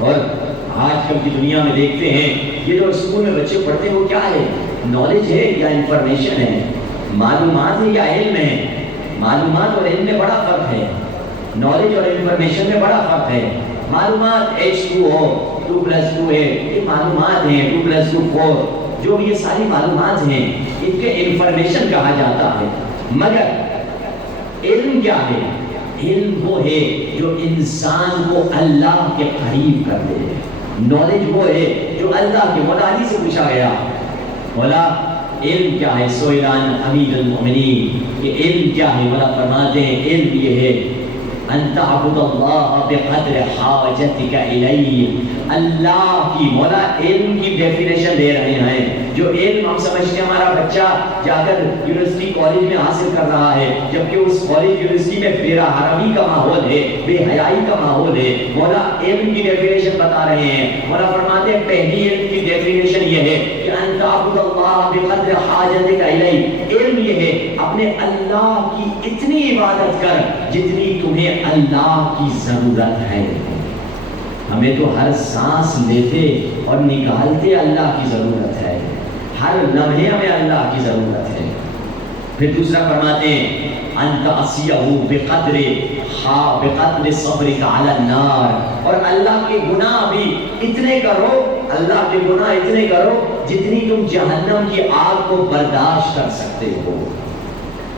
اور آج کل کی دنیا میں دیکھتے ہیں یہ جو اسکول میں بچے پڑھتے ہیں وہ کیا ہے؟ نالج ہے یا انفارمیشن ہے؟ معلومات ہے یا علم ہے؟ معلومات اور علم میں بڑا فرق ہے، نالج اور انفارمیشن میں بڑا فرق ہے۔ معلومات H2O 2+2 ہے، یہ معلومات ہیں، 2+2 4، جو بھی یہ ساری معلومات ہیں ان کے انفارمیشن کہا جاتا ہے۔ مگر علم کیا ہے؟ علم وہ ہے جو انسان کو اللہ کے قریب کر دے۔ نالج وہ ہے جو اللہ کے مولا علی سے پوچھا گیا، مولا علم کیا ہے؟ سوئلان امیر المؤمنین کہ علم کیا ہے؟ مولا فرماتے ہیں علم یہ ہے ان تعبد اللہ بقدر حاجتک الیہ۔ اللہ کی، مولا علم کی ڈیفینیشن دے رہے ہیں۔ جو علم ہم سمجھتے ہیں ہمارا بچہ جا کر یونیورسٹی کالج میں حاصل کر رہا ہے، جبکہ اس کالج یونیورسٹی میں بے حرمی کا ماحول ہے، بے حیائی کا ماحول ہے۔ مولا علم کی ڈیفینیشن بتا رہے ہیں۔ مولا فرماتے ہیں پہلی علم کی ڈیفینیشن یہ ہے کہ ان تعبد اللہ بقدر حاجتک الیہ۔ علم یہ ہے اپنے اللہ کی اتنی عبادت کر جتنی تمہیں اللہ کی ضرورت ہے۔ ہمیں تو ہر سانس لیتے اور نکالتے اللہ کی ضرورت ہے، ہر لمحے ہمیں اللہ کی ضرورت ہے۔ پھر دوسرا فرماتے ہیں انت عصیہ بقدر صبرک علی النار۔ اور اللہ کے گناہ بھی اتنے کرو، اللہ کے گناہ اتنے کرو جتنی تم جہنم کی آگ کو برداشت کر سکتے ہو۔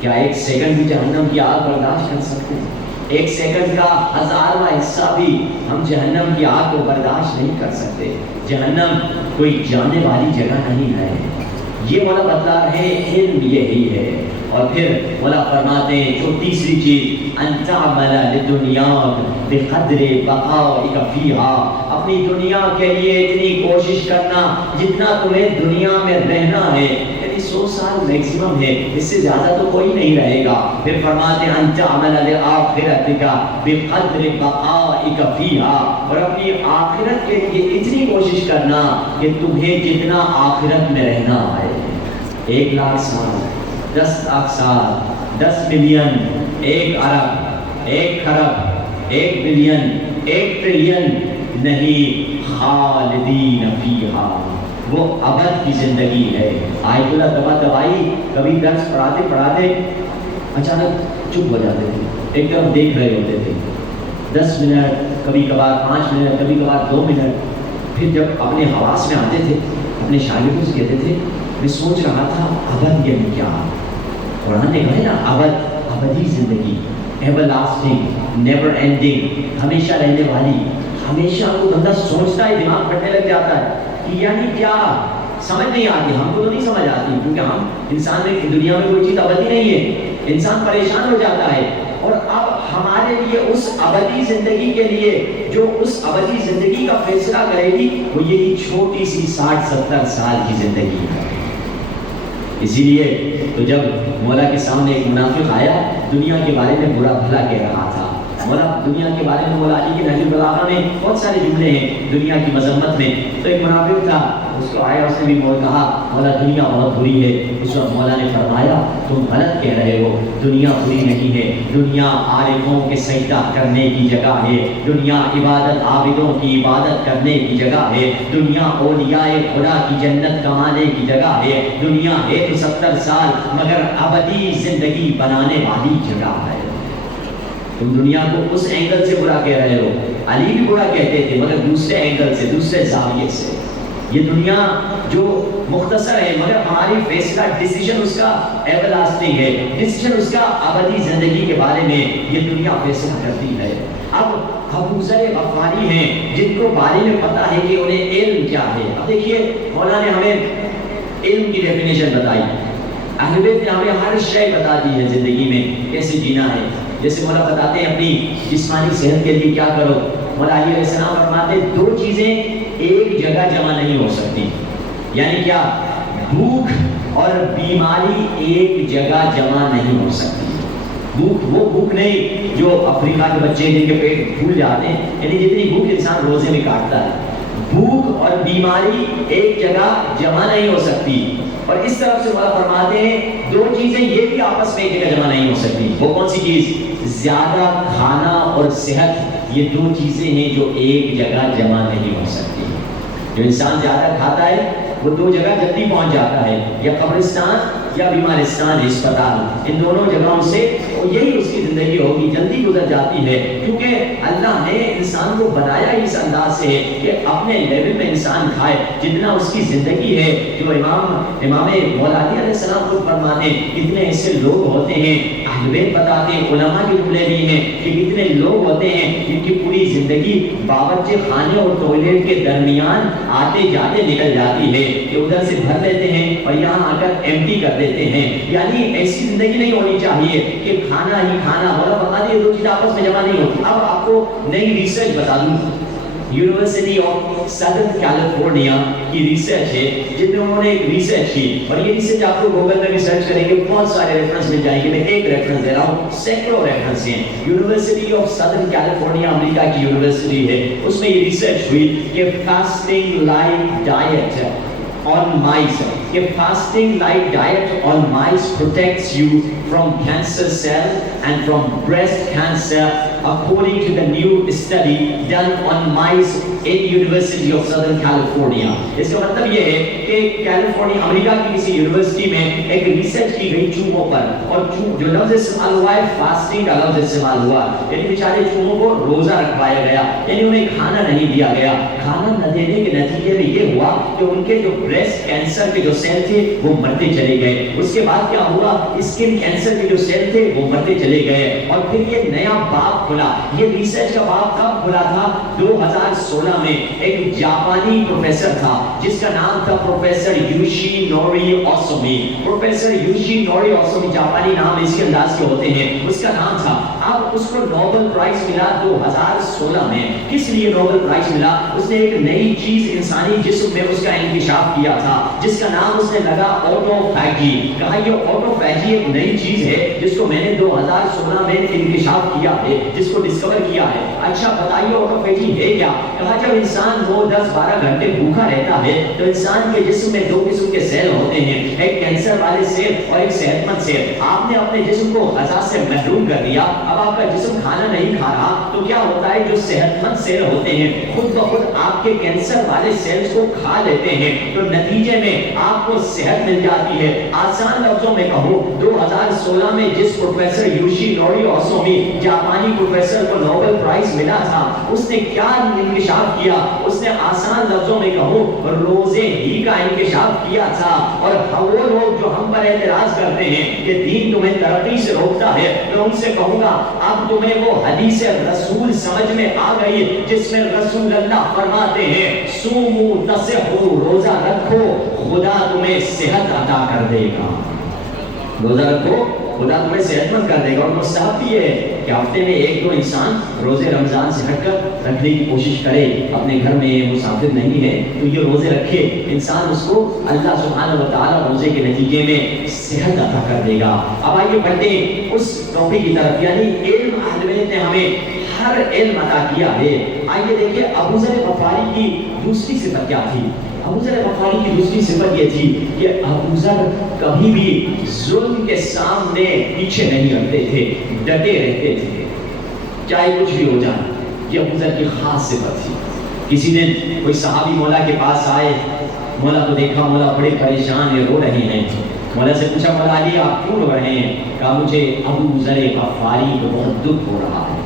کیا ایک سیکنڈ بھی جہنم کی آگ برداشت کر سکتے ہیں؟ ایک سیکنڈ کا 1000واں حصہ بھی ہم جہنم کی آگ کو برداشت نہیں کر سکتے۔ جہنم کوئی جانے والی جگہ نہیں ہے، یہ مولا بتلا رہے ہیں علم یہی ہے۔ اور پھر مولا فرماتے ہیں جو تیسری چیز ان تعمل للدنیاک بقدر بقائک فیہا، اپنی دنیا کے لیے اتنی کوشش کرنا جتنا تمہیں دنیا میں رہنا ہے، 100 سال میکسیمم ہے، اس سے زیادہ تو کوئی نہیں رہے گا۔ پھر فرماتے ہیں ان تعمل لآخرتک بقدر بقائک فیہا، اور اپنی آخرت کے لیے اتنی کوشش کرنا کہ تمہیں جتنا آخرت میں رہنا ہے، 1 لاکھ سال، 10 لاکھ سال، 10 ملین، 1 ارب، 1 خرب، 1 بلین، 1 ٹریلین نہیں، خالدین فیہا، وہ ابد کی زندگی ہے۔ آیت اللہ دوائی کبھی درس پڑھاتے اچانک چپ ہو جاتے تھے، ایک طرف دیکھ رہے ہوتے تھے، 10 منٹ، کبھی کبھار 5 منٹ، کبھی کبھار 2 منٹ۔ پھر جب اپنے حواس میں آتے تھے اپنے شاگردوں سے کہتے تھے میں سوچ رہا تھا ابد یعنی کیا؟ قرآن نے کہا ہے نا ابد، ابدی زندگی، ایور لاسٹنگ، نیور اینڈنگ، ہمیشہ رہنے والی۔ ہمیشہ کو بندہ سوچتا ہے، دماغ پھٹنے لگ جاتا ہے کہ یعنی کیا، سمجھ نہیں آتی، ہم کو تو نہیں سمجھ آتی، کیونکہ ہم انسان نے دنیا میں کوئی چیز ابدی نہیں ہے، انسان پریشان ہو جاتا ہے۔ اور اب ہمارے لیے اس ابدی زندگی کے لیے جو اس ابدی زندگی کا فیصلہ کرے گی وہ یہی چھوٹی سی 60-70 سال کی زندگی ہے۔ اسی لیے تو جب مولا کے سامنے ایک منافق آیا، دنیا کے بارے میں برا بھلا کہہ رہا تھا، مولا دنیا کے بارے میں مولا علی کے نہج البلاغہ میں بہت سارے جملے ہیں دنیا کی مذمت میں. تو ایک منافق تھا, اس کو آیا, اس نے بھی کہا مولا دنیا بہت بری ہے. اس وقت مولا نے فرمایا تم غلط کہہ رہے ہو, دنیا بری نہیں ہے, دنیا عارفوں کے سجدہ کرنے کی جگہ ہے, دنیا عبادت عابدوں کی عبادت کرنے کی جگہ ہے, دنیا اولیاء خدا کی جنت کمانے کی جگہ ہے, دنیا ہے تو 70 سال مگر ابدی زندگی بنانے والی جگہ ہے. تم دنیا کو اس اینگل سے برا کہہ رہے ہو. علی بھی برا کہتے تھے مگر دوسرے اینگل سے, دوسرے زاویے سے. یہ دنیا جو مختصر ہے مگر ہماری فیصلہ ڈیسیژن اس کا ایور لاسٹنگ ہے, ڈیسیژن اس کا ابدی زندگی کے بارے میں یہ دنیا فیصلہ کرتی ہے. اب ابو ذر غفاری ہیں جن کو بارے میں پتا ہے کہ انہیں علم کیا ہے. اب دیکھیے مولا نے ہمیں علم کی ڈیفینیشن بتائی, اہل بیت نے ہمیں ہر شے بتا دی ہے زندگی میں کیسے جینا ہے. جیسے مولا بتاتے ہیں اپنی جسمانی صحت کے لیے کیا کرو. مولا علیہ السلام فرماتے ہیں دو چیزیں ایک جگہ جمع نہیں ہو سکتی. یعنی کیا؟ بھوک اور بیماری ایک جگہ جمع نہیں ہو سکتی. بھوک وہ بھوک نہیں جو افریقہ کے بچے جن کے پیٹ پھول جاتے ہیں, یعنی جتنی بھوک انسان روزے میں کاٹتا ہے, بھوک اور بیماری ایک جگہ جمع نہیں ہو سکتی. اور اس طرف سے مولا فرماتے ہیں دو چیزیں یہ بھی آپس میں ایک جگہ جمع نہیں ہو سکتی. وہ کون سی چیز؟ زیادہ کھانا اور صحت. یہ دو چیزیں ہیں جو ایک جگہ جمع نہیں ہو سکتی. جو انسان زیادہ کھاتا ہے وہ دو جگہ جلدی پہنچ جاتا ہے, یا قبرستان یا بیمارستان, اسپتال. ان دونوں جگہوں سے یہی اس کی زندگی ہوگی, جلدی گزر جاتی ہے. کیونکہ اللہ نے انسان کو بنایا اس انداز سے کہ اپنے لیول میں انسان کھائے جتنا اس کی زندگی ہے. جو امام مولا علی علیہ السلام کو فرماتے ہیں کتنے ایسے لوگ ہوتے ہیں, اہل بیت بتاتے ہیں, علماء کے جملے بھی ہیں کہ کتنے لوگ ہوتے ہیں جن کی پوری زندگی باورچی خانے اور ٹوائلٹ کے درمیان آتے جاتے نکل جاتی ہے, کہ ادھر سے بھر لیتے ہیں اور یہاں آ کر ایمٹی کر دیتے ہیں. یعنی ایسی زندگی نہیں ہونی چاہیے کہ کھانا ہی کھانا. مولا بتا دیے دو چیزیں آپس میں جمع نہیں ہوتی. اب آپ کو نئی ریسرچ بتا دوں. یونیورسٹی آف سدرن کیلیفورنیا کی ریسرچ ہے جن میں انہوں نے ایک ریسرچ کی, اور یہ ریسرچ آپ کو گوگل میں بھی سرچ کریں گے بہت سارے ریفرنس مل جائیں گے. میں ایک ریفرنس دے رہا ہوں, سینکڑوں ریفرنس ہیں. یونیورسٹی آف سدرن کیلیفورنیا امریکہ کی یونیورسٹی ہے, اس میں یہ ریسرچ ہوئی کہ fasting like diet on mice, کہ fasting like diet on mice protects you from cancer cells and from breast cancer, according to the new study done on mice in University of Southern California. اس کا مطلب یہ ہے کہ California امریکہ کی کسی university میں ایک ریسرچ کی گئی چوہوں پر, اور جو لفظ استعمال ہوا ہے فاسٹنگ کا لفظ استعمال ہوا, یعنی بیچارے چوہوں کو روزہ رکھوایا گیا, یعنی انہیں کھانا نہیں دیا گیا. کھانا نہ دینے کے نتیجے میں یہ ہوا کہ ان کے جو بریسٹ کینسر کے جو سیل تھے وہ مرتے چلے گئے. اس کے بعد کیا ہوا, اسکن کینسر کے جو سیل تھے وہ مرتے چلے گئے. اور پھر یہ نیا باب کھلا. یہ ریسرچ کا باب کب کھلا تھا؟ 2016 میں. ایک جاپانی پروفیسر تھا جس کا نام تھا پروفیسر یوشی نوری اوسومی. پروفیسر یوشی نوری اوسومی, جاپانی نام اسی انداز کے ہوتے ہیں, اس کا نام تھا. اب اس کو نوبل پرائز ملا 2016 میں. کس لیے نوبل پرائز ملا؟ اس نے ایک نئی چیز انسانی جسم میں اس کا انکشاف کیا تھا جس کا نام اس نے لگا آٹوفیجی. کہا یہ آٹوفیجی ایک نئی چیز ہے جس کو میں نے 2016 میں انکشاف کیا ہے, جس کو ڈسکور کیا ہے. اچھا بتائیے آٹوفیجی ہے کیا؟ کہا جب انسان 9, 10, 12 گھنٹے بھوکا رہتا ہے تو انسان کے جسم میں دو قسم کے سیل ہوتے ہیں, ایک کینسر والے سیل اور ایک صحت مند سیل. آپ نے اپنے جسم کو غذا سے محروم کر دیا, اب آپ کا جسم کھانا نہیں کھا رہا تو کیا ہوتا ہے, جو صحت مند سیل ہوتے ہیں خود بخود آپ کے کینسر والے سیلز کو کھا لیتے ہیں, تو نتیجے میں آپ کو صحت مل جاتی ہے. آسان لفظوں میں کہوں, 2016 میں جس پروفیسر یوشی نوری اوسومی جاپانی پروفیسر کو نوبل پرائز ملا تھا, اس نے کیا انکشاف کیا؟ اس نے آسان لفظوں میں کہوں روزے ہی کا انکشاف کیا تھا. اور وہ لوگ جو ہم پر اعتراض کرتے ہیں کہ دین تمہیں ترقی سے روکتا ہے, میں ان سے کہوں گا اب تمہیں وہ حدیث رسول سمجھ میں آ گئی جس میں رسول اللہ فرماتے ہیں سومو تصحو, روزہ رکھو خدا تمہیں صحت عطا کر دے گا. روزہ رکھو خدا تمہیں صحت مند کر دے گا. اور مستحب بھی ہے کہ ہفتے میں 1-2 انسان روزے رمضان سے ہٹ کر رکھنے کی کوشش کرے. اپنے گھر میں مسافر نہیں ہے تو یہ روزے رکھے, انسان اس کو اللہ سبحانہ و تعالیٰ روزے کے نتیجے میں صحت عطا کر دے گا. اب آئیے بڑھتے اس ٹاپک کی طرف, یعنی علم اہل نے ہمیں ہر علم عطا کیا ہے۔ آئیے دیکھیں ابو ذر غفاری کی دوسری صفت کیا تھی۔ ابو ذر غفاری کی دوسری صفت یہ تھی کہ ابو ذر کبھی بھی ظلم کے سامنے پیچھے نہیں ہٹتے تھے، ڈٹے رہتے تھے چاہے کچھ بھی ہو جائے۔ یہ ابو ذر کی خاص صفت تھی۔ کسی دن کوئی صحابی مولا کے پاس آئے، مولا کو دیکھا، مولا بڑے پریشان ہیں، رو رہے ہیں۔ مولا سے پوچھا مولا علی آپ کیوں رو رہے ہیں؟ کہا مجھے ابو ذر غفاری کو بہت دکھ ہو رہا ہے۔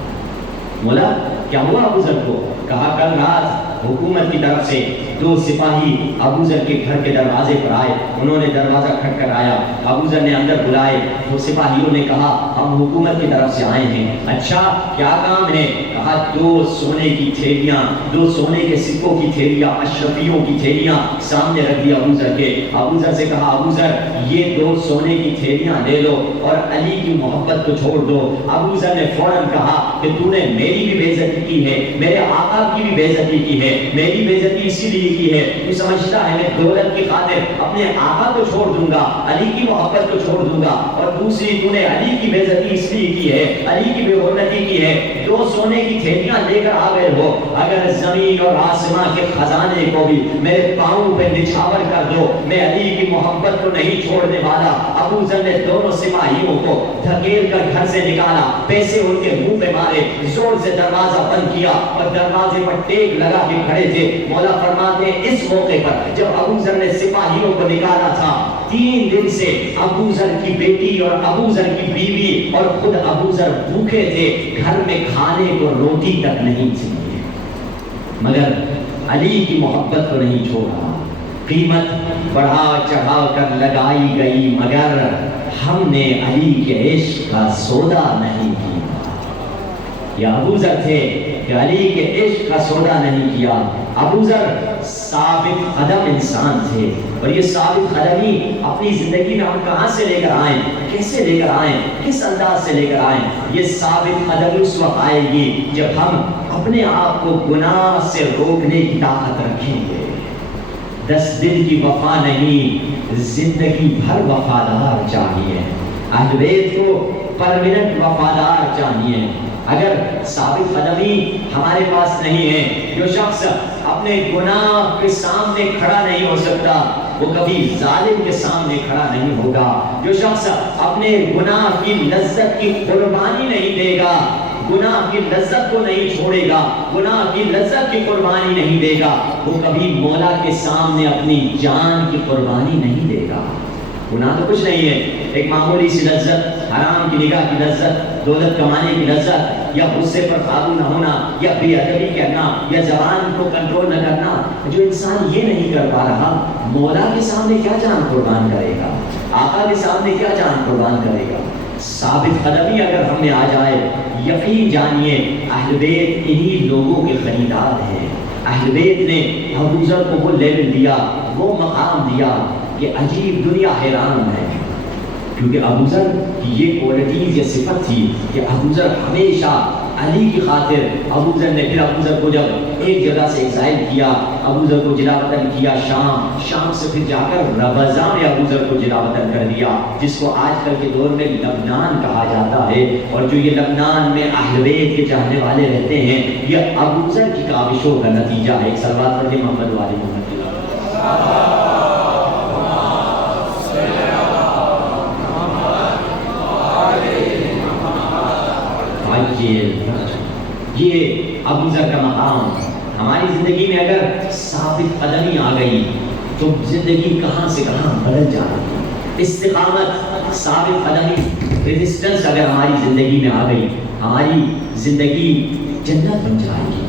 مولا کیا ہوا ابو ذر کو؟ کہا کل رات حکومت کی طرف سے 2 سپاہی ابو ذر کے گھر کے دروازے پر آئے، انہوں نے دروازہ کھٹکھٹایا، ابو ذر نے اندر بلائے، وہ سپاہیوں نے کہا ہم حکومت کی طرف سے آئے ہیں۔ اچھا کیا کام ہے؟ کہا 2 سونے کی تھیلیاں، 2 سونے کے سکوں کی تھیلیاں، اشرفیوں کی تھیلیاں سامنے رکھ دی ابو ذر کے۔ ابو ذر سے کہا ابو ذر یہ 2 سونے کی تھیلیاں لے لو اور علی کی محبت کو چھوڑ دو۔ ابو ذر نے فوراً کہا کہ تو نے میری بھی بے عزتی کی ہے، میرے آقا کی بھی بے عزتی کی ہے، میری بے عزتی اسی لیے کی ہے تو سمجھتا ہے میں دولت کی خاطر اپنے آقا کو چھوڑ دوں گا، علی کی محبت کو چھوڑ دوں گا، اور دوسری تو نے علی کی بے عزتی اس لیے کی ہے، علی کی بے حرمتی کی ہے۔ 2 سونے کی تھیلیاں لے کر آ گئے ہو، اگر زمین اور آسمان کے خزانے کو بھی میرے پاؤں پہ نچھاور کر دو میں علی کی محبت کو نہیں چھوڑنے والا۔ ابو ذر نے دونوں سپاہیوں کو دھکیل کر گھر سے نکالا، پیسے ان کے منہ پہ مارے، زور سے دروازہ بند کیا اور دروازے پر ٹیک لگا کے کھڑے تھے۔ مولا فرماتے ہیں اس موقع پر جب ابو ذر نے سپاہیوں کو نکالا تھا 3 دن سے ابو ذر کی بیٹی اور ابو ذر کی بیوی اور خود ابو ذر بھوکے تھے، گھر میں کھانے کو روٹی تک نہیں تھی، مگر علی کی محبت کو نہیں چھوڑا۔ قیمت بڑھا چڑھا کر لگائی گئی مگر ہم نے علی کے عشق کا سودا نہیں کیا۔ یہ ابو ذر تھے کہ علی کے عشق کا سودا نہیں کیا۔ ابو ذر ثابت قدم انسان تھے، اور یہ ثابت قدمی اپنی زندگی میں ہم کہاں سے لے کر آئیں، کیسے لے کر آئیں، کس انداز سے لے کر آئیں؟ یہ ثابت قدمی اس وقت آئے گی جب ہم اپنے آپ کو گناہ سے روکنے کی طاقت رکھیں گے۔ 10 دن کی وفا نہیں، زندگی بھر وفادار چاہیے۔ اہل بیت کو پرمننٹ وفادار چاہیے۔ اگر ثابت قدمی ہمارے پاس نہیں ہے، جو شخص اپنے گناہ کے سامنے کھڑا نہیں ہو سکتا وہ کبھی ظالم کے سامنے کھڑا نہیں ہوگا۔ جو شخص اپنے گناہ کی لذت کی قربانی نہیں دے گا، گناہ کی لذت کو نہیں چھوڑے گا، گناہ کی لذت کی قربانی نہیں دے گا، وہ کبھی مولا کے سامنے اپنی جان کی قربانی نہیں دے گا۔ گناہ تو کچھ نہیں ہے، ایک معمولی سی لذت، حرام کی نگاہ کی لذت، دولت کمانے کی لذت، یا غصے پر قابو نہ ہونا، یا بے ادبی کرنا، یا زبان کو کنٹرول نہ کرنا۔ جو انسان یہ نہیں کر پا رہا مولا کے سامنے کیا جان قربان کرے گا، آقا کے سامنے کیا جان قربان کرے گا؟ ثابت قدمی اگر ہم میں آ جائے، یقین جانیے اہل بیت انہی لوگوں کے خریدار ہیں۔ اہل بیت نے ابو ذر کو وہ لیول دیا، وہ مقام دیا کہ عجیب دنیا حیران ہے، کیونکہ ابو ذر کی یہ کوالٹیز، یہ صفت تھی کہ ابو ذر ہمیشہ علی کی خاطر، ابو ذر نے پھر ابو ذر کو جب ایک جگہ سے ایگزائل کیا، ابو ذر کو جلا وطن کیا شام سے پھر جا کر ربضہ میں ابو ذر کو جلا وطن کر دیا، جس کو آج کل کے دور میں لبنان کہا جاتا ہے۔ اور جو یہ لبنان میں اہل بیت کے چاہنے والے رہتے ہیں، یہ ابو ذر کی کاوشوں کا نتیجہ ہے۔ ایک صلوات پڑھیں محمد والی محمد۔ یہ ابو ذر کا مقام ہماری زندگی میں اگر ثابت قدمی آ گئی تو زندگی کہاں سے کہاں بدل جائے۔ استقامت، ثابت قدمی، ریزسٹنس اگر ہماری زندگی میں آ گئی، ہماری زندگی جنت بن جائے گی۔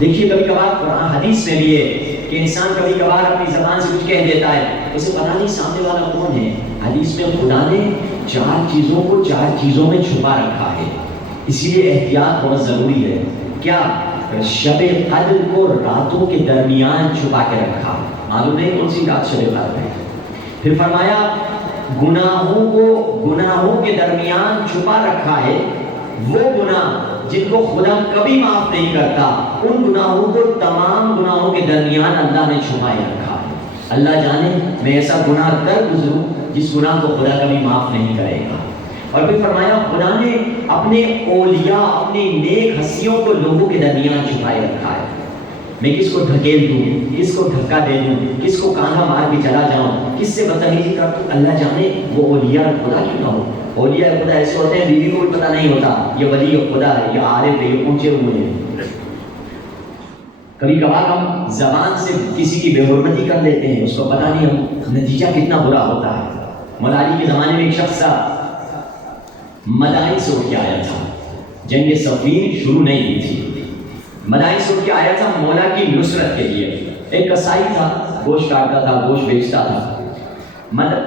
دیکھیے کبھی کبھار قرآن حدیث میں بھی ہے کہ انسان کبھی کبھار اپنی زبان سے کچھ کہہ دیتا ہے، اسے پتہ نہیں سامنے والا کون ہے۔ حدیث میں خدا نے 4 چیزوں کو 4 چیزوں میں چھپا رکھا ہے، اسی لیے احتیاط بہت ضروری ہے۔ کیا؟ شب قدر کو راتوں کے درمیان چھپا کے رکھا، معلوم نہیں کون سی رات شب قدر ہے۔ پھر فرمایا گناہوں کو گناہوں کے درمیان چھپا رکھا ہے، وہ گناہ جن کو خدا کبھی معاف نہیں کرتا، ان گناہوں کو تمام گناہوں کے درمیان اللہ نے چھپائے رکھا ہے۔ اللہ جانے میں ایسا گناہ کر گزروں جس گناہ کو خدا کبھی معاف نہیں کرے گا۔ اور پھر فرمایا خدا نے اپنے اولیاء، اپنی نیک ہستیوں کو لوگوں کے درمیان چھپائے رکھا ہے۔ میں کس کو دھکیل دوں، کس کو دھکا دے دوں، کس کو کانا مار کے چلا جاؤں، کس سے بدتمیزی کر دوں، اللہ جانے وہ اولیاء خدا کیوں نہ ہو۔ اولیاء خدا ایسے ہوتے ہیں بیوی کو بھی پتہ نہیں ہوتا یہ ولی خدا ہے، یہ عارف ہے، یہ اونچے ہوئے ہیں۔ کبھی کبھار ہم زبان سے کسی کی بے حرمتی کر لیتے ہیں، اس کو پتہ نہیں ہم نتیجہ کتنا برا ہوتا ہے۔ مولا علی کے زمانے میں ایک شخص تھا، مدائن سے اٹھ کے آیا تھا، جنگ صفین شروع نہیں ہوئی تھی، مدائن سے اٹھ کے آیا تھا مولا کی نصرت کے لیے۔ ایک کسائی تھا، گوشت کاٹتا تھا، گوشت بیچتا تھا۔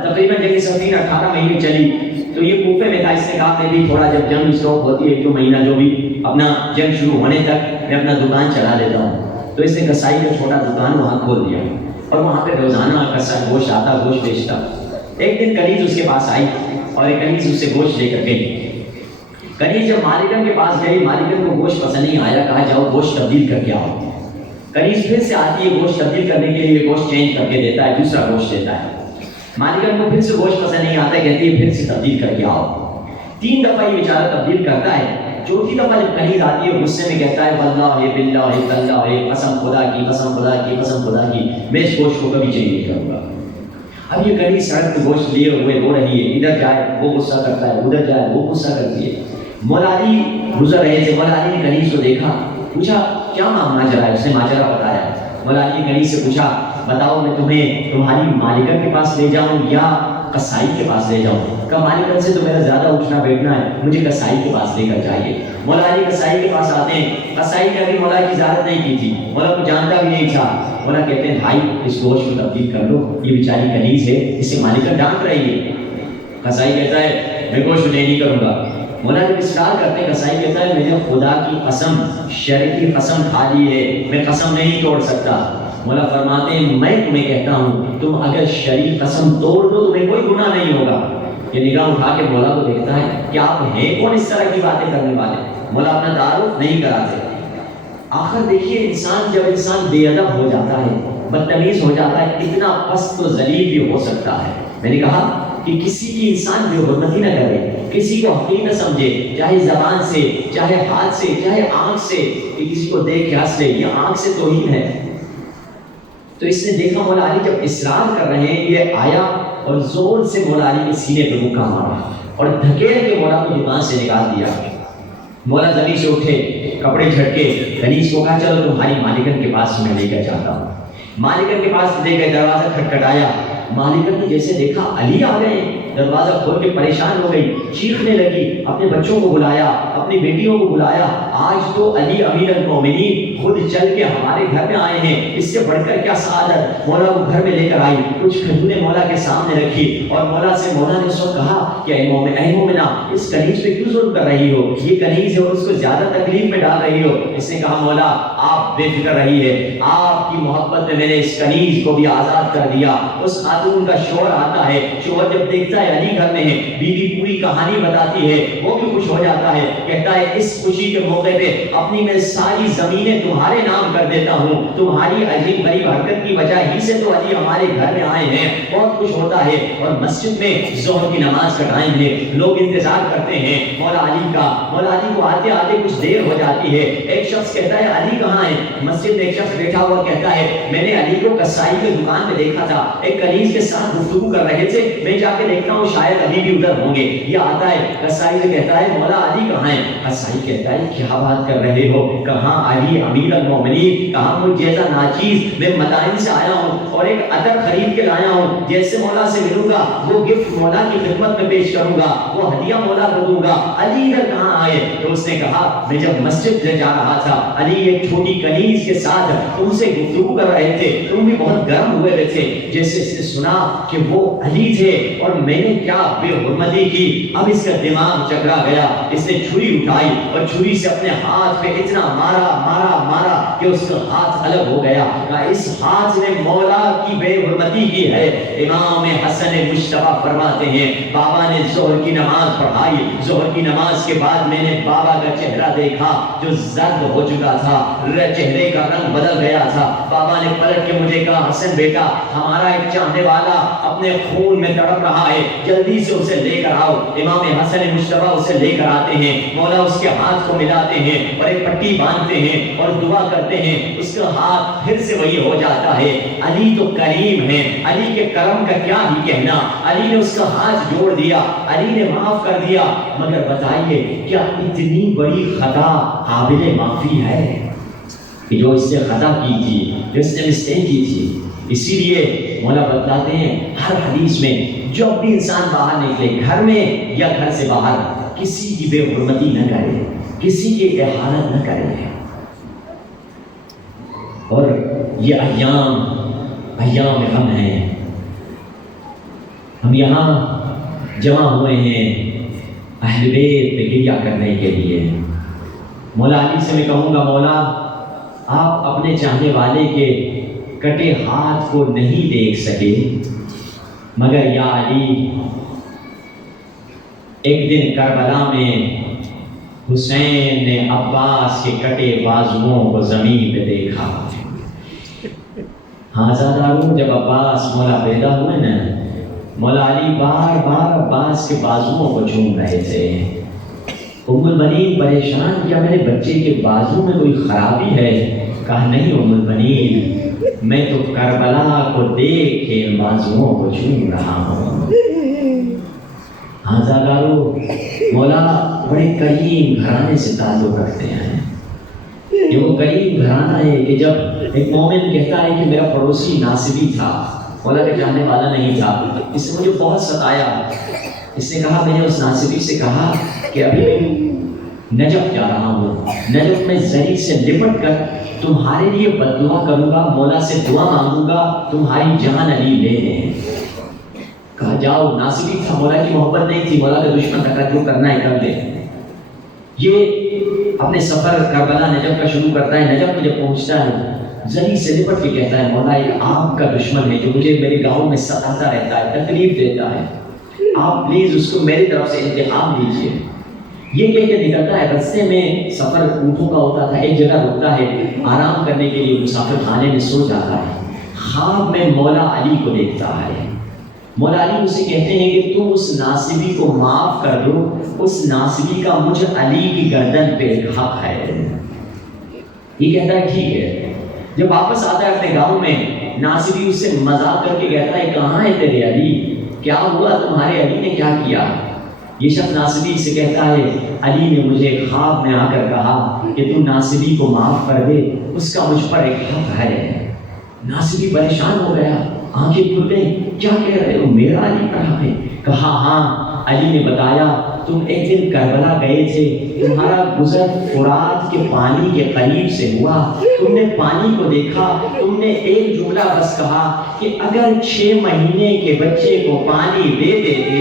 تقریباً جنگ صفین 18 مہینے چلی، تو یہ کوفے میں تھا۔ اس نے کہا میں بھی تھوڑا جب جنگ اسٹاپ ہوتی ہے 1-2 مہینہ جو بھی اپنا جنگ شروع ہونے تک میں اپنا دکان چلا لیتا ہوں۔ تو اس نے کسائی کا چھوٹا دکان وہاں کھول دیا اور وہاں پہ روزانہ کسائی گوشت آتا، گوشت بیچتا۔ ایک دن کنیز اس کے پاس آئی اور ایک کنیز اس سے گوشت لے کر گئی۔ کنیز جب مالکن کے پاس گئی، مالکن کو گوشت پسند نہیں آیا، کہا جاؤ گوشت تبدیل کر کے آؤ۔ کنیز پھر سے آتی ہے گوشت تبدیل کرنے کے لیے، گوشت چینج کر کے دیتا ہے، دوسرا گوشت دیتا ہے۔ مالکن کو پھر سے گوشت پسند نہیں آتا ہے، کہتی ہے پھر سے تبدیل کر کے آؤ۔ 3 دفعہ یہ بیچارہ تبدیل کرتا ہے۔ چوتھی دفعہ جب کنیز آتی ہے غصے میں کہتا ہے واللہ باللہ تاللہ، قسم خدا کی، قسم خدا کی، قسم خدا کی، میں اس گوشت کو کبھی چینج نہیں کروں گا۔ اب یہ کنیز سڑک پہ گوشت لیے ہوئے رو رہی ہے، ادھر جائے وہ غصہ کرتا ہے، ادھر جائے وہ غصہ کرتی ہے۔ مولا علی گزر رہے تھے، مولا علی نے کنیز کو دیکھا، پوچھا کیا ماجرا ہے؟ اس نے ماجرا بتایا۔ مولا علی نے کنیز سے پوچھا بتاؤ میں تمہیں تمہاری مالکن کے پاس لے جاؤں یا کسائی کے پاس لے جاؤں؟ کہ مالکن سے تو میرا زیادہ اٹھنا بیٹھنا ہے، مجھے کسائی کے پاس لے کر جائیے۔ مولا علی کسائی کے پاس آتے ہیں، کسائی نے ابھی مولا کی زیارت نہیں کی تھی، مولا کو جانتا بھی نہیں تھا۔ مولا کہتے ہیں بھائی اس گوشت کو تبدیل کر لو، یہ بیچاری کنیز ہے، اسے مالکن ڈانٹ رہی ہے۔ کسائی کہتا ہے میں گوشت نہیں کروں گا۔ مولا جب اصرار کرتے ہیں، کسائی کہتا ہے میں نے خدا کی قسم، شرع کی قسم کھا لی ہے، میں قسم نہیں توڑ سکتا۔ مولا فرماتے ہیں میں تمہیں کہتا ہوں تم اگر شرعی قسم توڑ دو تمہیں کوئی گناہ نہیں ہوگا۔ یہ نگاہ اٹھا کے مولا کو دیکھتا ہے کہ آپ ہیں کون اس طرح کی باتیں کرنے والے؟ مولا اپنا تعارف نہیں کراتے۔ آخر دیکھیے انسان بے ادب ہو جاتا ہے، بدتمیز ہو جاتا ہے، اتنا پست و ذلیل بھی ہو سکتا ہے۔ میں نے کہا کہ کسی کی انسان بے حرمتی نہ کرے، کسی کو حقیر نہ سمجھے، چاہے زبان سے، چاہے ہاتھ سے، چاہے آنکھ سے، کہ کسی کو دیکھ کے ہنس لے، یہ آنکھ سے توہین ہے۔ تو اس نے دیکھا مولا علی جب اصرار کر رہے ہیں، یہ آیا اور زور سے مولا علی کے سینے پہ مکہ مارا اور دھکیل کے مولا کو دکان سے نکال دیا۔ مولا زمین سے اٹھے، کپڑے جھٹکے، کنیز کو کہا چلو تمہاری مالکن کے پاس میں لے کر جاتا ہوں۔ مالکن کے پاس لے کر دروازہ کھٹکھٹایا، مالکن نے جیسے دیکھا علی آ گئے، دروازہ کھول کے پریشان ہو گئی، چیخنے لگی، اپنے بچوں کو بلایا، اپنی بیٹیوں کو بلایا، آج تو علی امیر المومنین خود چل کے ہمارے گھر میں آئے ہیں، اس سے بڑھ کر کیا سعادت۔ مولا کو گھر میں لے کر آئی، کچھ کھجوریں مولا کے سامنے رکھی اور مولا سے مولا نے اس وقت کہا کہ اے مومنہ اس کنیز پہ کیوں ظلم کر رہی ہو؟ یہ کنیز ہے اور اس کو زیادہ تکلیف میں ڈال رہی ہو۔ اس نے کہا مولا آپ بے فکر رہیے، آپ کی محبت میں میں نے اس کنیز کو بھی آزاد کر دیا۔ اس خاتون کا شوہر آتا ہے، شوہر جب دیکھتا ہے علی گھر میں ہے، بیوی پوری کہانی بتاتی ہے، وہ بھی خوش ہو جاتا ہے، کہتا ہے اس خوشی کے موقع پہ اپنی میں ساری زمینیں تمہارے نام کر دیتا ہوں، تمہاری عجیب غریب حرکت کی وجہ ہی سے تو علی ہمارے گھر میں آئے ہیں۔ بہت خوش ہوتا ہے اور مسجد میں ظہر کی نماز کا ٹائم ہے، لوگ انتظار کرتے ہیں مولا علی کا۔ مولا علی کو آتے آتے کچھ دیر ہو جاتی ہے، ایک شخص کہتا ہے علی کہاں ہے؟ مسجد میں ایک شخص بیٹھا ہوا کہتا ہے میں نے علی کو کسائی کی دکان میں دیکھا تھا، ایک کنیز کے ساتھ گفتگو کر رہے تھے، میں جا کے دیکھتا ہوں شاید ابھی بھی ادھر ہوں گے۔ یہ آتا ہے کسائی سے کہتا ہے مولا علی کہاں ہے؟ کسائی کہتا ہے کیا بات کر رہے ہو؟ کہاں علی امیر المومنین، کہاں مجھ جیسا ناچیز، میں مدائن سے آیا ہوں اور ایک عطر خرید کے لایا ہوں، جیسے مولا سے ملوں گا وہ گفٹ مولا کی خدمت میں پیش کروں گا، وہ ہدیہ مولا کو دوں گا، علی ادھر کہاں آئے؟ تو اس نے کہا میں جب مسجد سے جا رہا تھا، علی ایک چھوٹی کنیز کے ساتھ تم سے گفتگو کر رہے تھے، تم بھی بہت گرم ہوئے تھے، جیسے اس نے سنا کہ وہ علی تھے اور میں نے کیا بے حرمتی کی، اب اس کا دماغ چکرا گیا، اس نے چھری اٹھائی اور چھری سے اپنے ہاتھ پہ اتنا مارا کہ اس کا ہاتھ الگ ہو گیا۔ کہا اس ہاتھ نے مولا کی کی بے حرمتی کی ہے۔ امام حسن مشتبہ فرماتے ہیں بابا نے ظہر کی نماز پڑھائی، ظہر کی نماز کے بعد میں نے بابا کا چہرہ دیکھا جو زرد ہو چکا تھا، چہرے کا رنگ بدل گیا تھا۔ بابا نے پلٹ کے مجھے کہا حسن بیٹا ہمارا ایک چاہنے والا اپنے خون میں تڑپ رہا ہے، جلدی سے اسے لے کر آؤ۔ امام حسن مشتبہ اسے لے کر آتے ہیں، مولا اس کے ہاتھ کو ملاتے ہیں اور ایک پٹی باندھتے ہیں اور دعا کرتے ہیں، اس کا ہاتھ پھر سے وہی ہو جاتا ہے۔ علی تو کریم ہے، علی کے کرم کا کیا ہی کہنا، علی نے اس کا ہاتھ جوڑ دیا، علی نے معاف کر دیا۔ مگر بتائیے کیا اتنی بڑی خطا قابل معافی ہے کہ جو اس سے خطا کی تھی، جو اس نے مسٹیک کی تھی؟ اسی لیے مولا بتلاتے ہیں ہر حدیث میں جب بھی انسان باہر نکلے گھر میں یا گھر سے باہر کسی کی بے حرمتی نہ کرے، کسی کی اہانت نہ کرے۔ اور یہ ایام غم ہیں، ہم یہاں جمع ہوئے ہیں اہل بیت پہ گریہ کرنے کے لیے۔ مولا علی سے میں کہوں گا مولا آپ اپنے چاہنے والے کے کٹے ہاتھ کو نہیں دیکھ سکے، مگر یا علی ایک دن کربلا میں حسین نے عباس کے کٹے بازوؤں کو زمین پہ دیکھا۔ ہاں زاداروں جب عباس مولا پیدا ہوئے نا، مولا علی بار بار عباس کے بازوؤں کو چوم رہے تھے۔ ام البنین پریشان، کیا میرے بچے کے بازو میں کوئی خرابی ہے؟ کہا نہیں ام البنین، میں تو کربلا کو دیکھ کے بازوؤں کو چوم رہا ہوں۔ ہاں زاداروں مولا بڑے کریم گھرانے سے تعلق رکھتے ہیں۔ یہ وہ کریم گھرانہ ہے کہ جب ایک مومن کہتا ہے کہ میرا پڑوسی ناصبی تھا، مولا کا جاننے والا نہیں تھا، اس نے مجھے بہت ستایا، اس نے کہا میں نے اس ناصبی سے کہا کہ ابھی نجف جا رہا ہوں، نجف میں زری سے لپٹ کر تمہارے لیے بددعا کروں گا، مولا سے دعا مانگوں گا تمہاری جان علی لے لیں۔ کہا جاؤ، ناصبی تھا، مولا کی محبت نہیں تھی، مولا کا دشمن تھا، جو کرنا ہے کر لے۔ یہ اپنے سفر کربلا نجف کا شروع کرتا ہے، نجف میں جب پہنچتا ہے زری سے لپٹ کے کہتا ہے مولا یہ آپ کا دشمن ہے جو مجھے میرے گاؤں میں ستاتا رہتا ہے، تکلیف دیتا ہے، آپ پلیز اس کو میری طرف سے انتقام دیجیے۔ یہ کہہ کے نکلتا ہے، رستے میں سفر اونٹوں کا ہوتا تھا، ایک جگہ رکتا ہے آرام کرنے کے لیے، مسافر خانے میں سو جاتا ہے، خواب میں مولا علی کو دیکھتا ہے۔ مولا علی اسے کہتے ہیں کہ تم اس ناصبی کو معاف کر دو، اس ناصبی کا مجھ علی کی گردن پہ حق ہے۔ یہ کہتا ہے ٹھیک ہے۔ جب واپس آتا ہے اپنے گاؤں میں، ناصبی اس سے مذاق کر کے کہتا ہے کہاں ہے تیرے علی، کیا ہوا تمہارے علی نے کیا کیا؟ یہ شخص ناصبی سے کہتا ہے علی نے مجھے خواب میں آ کر کہا کہ تم ناصبی کو معاف کر دے، اس کا مجھ پر ایک حق ہے۔ ناصبی پریشان ہو گیا، آنکھیں کھل گئی، کیا کہہ رہے ہو، میرا علی پر حق ہے؟ کہا ہاں۔ علی نے بتایا تم ایک دن کربلا گئے تھے، تمہارا گزر فرات کے پانی کے قریب سے ہوا، تم نے پانی کو دیکھا، تم نے ایک جملہ بس کہا کہ اگر 6 مہینے کے بچے کو پانی دے دیتے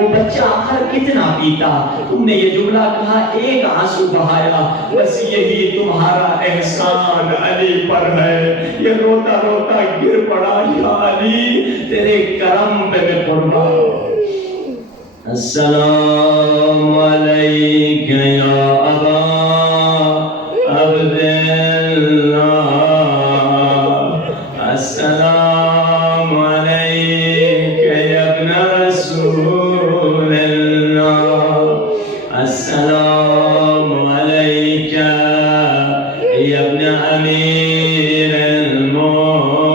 وہ بچہ آخر کتنا پیتا، تم نے یہ جملہ کہا، ایک آنسو بہایا، بس یہی تمہارا احسان علی پر ہے۔ یہ روتا روتا گر پڑا، یا علی تیرے کرم پہ میں قربان۔ السلام علیک یا ابا عبداللہ، السلام علیک یا ابن رسول اللہ، السلام علیک یا ابن امیر المؤمنین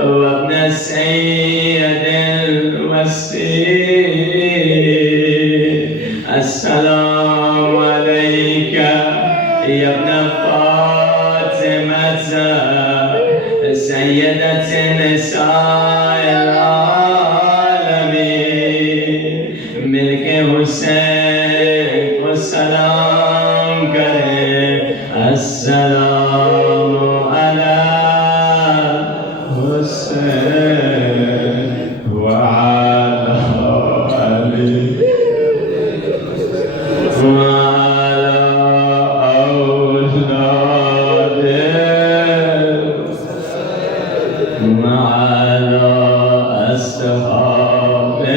وابن سید السلام علیک یا ابن فاطمہ سیدۃ نساء العالمین، مل کے حسین کو سلام کریں، السلام علی حسین وعلى أصحابه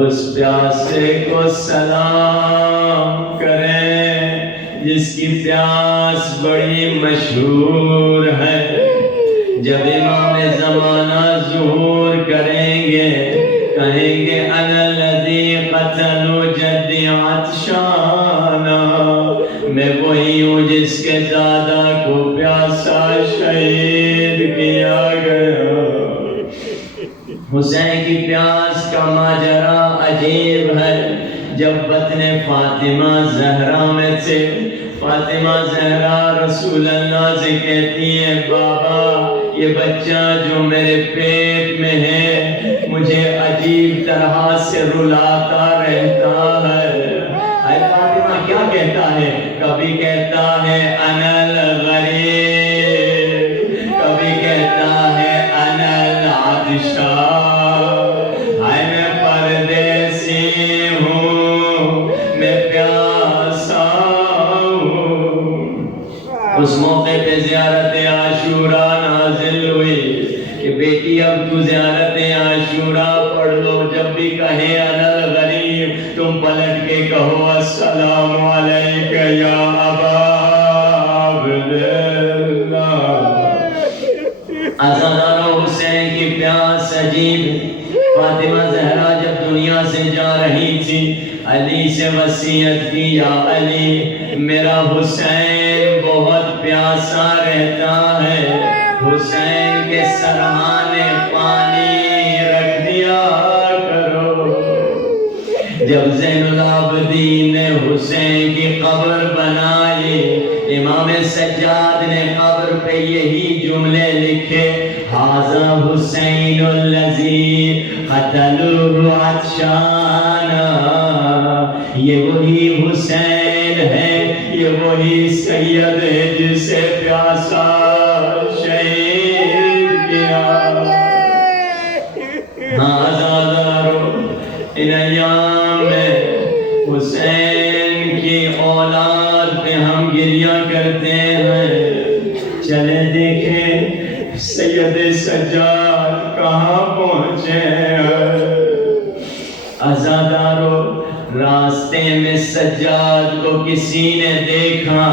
اس پیاسے کو سلام کریں جس کی پیاس بڑی مشہور ہے. جب امام زمانہ ظہور کریں گے کہیں گے انا الذی قتلوا جدی عطشانا، میں وہی ہوں جس کے دادا کو پیاسا شہید کیا گیا. حسین کی پیاس کا ماجرا عجیب ہے. جب بطن فاطمہ زہرا میں سے فاطمہ زہرا رسول اللہ سے کہتی ہے بابا یہ بچہ جو میرے پیٹ میں ہے مجھے عجیب طرح سے رلاتا رہتا ہے. اے فاطمہ کیا کہتا ہے؟ کبھی کہتا ہے انا الغریب، کبھی کہتا ہے انا العطشان، اے میں پردیسی ہوں، میں پیاسا ہوں. اس موقع پہ زیارت عاشوراء نازل ہوئی کہ بیٹی اب تو زیارت عاشوراء پڑھ لو. جب بھی کہے انا الغریب تم پلٹ کے کہو السلام علیک یا ابا عبداللہ. عزادارو حسین کی پیاس عجیب. فاطمہ زہرا جب دنیا سے جا رہی تھی علی سے وصیت کی یا علی میرا حسین بہت پیاسا رہتا ہے، حسین کے سرہانے پانی رکھ دیا کرو. جب زین العابدین نے حسین کی قبر بنائی امام سجاد نے قبر پہ یہی جملے لکھے ھذا حسین الذی قتلوه عطشانا، یہ وہی حسین ہے، یہ وہی سید ہے جسے پیاسا شہید کیا. آزادارو ان ایام میں حسین کی اولاد پہ ہم گریہ کرتے ہیں. چلے دیکھیں سید سجاد کہاں پہنچے ہیں. عزادارو راستے میں سجاد کو کسی نے دیکھا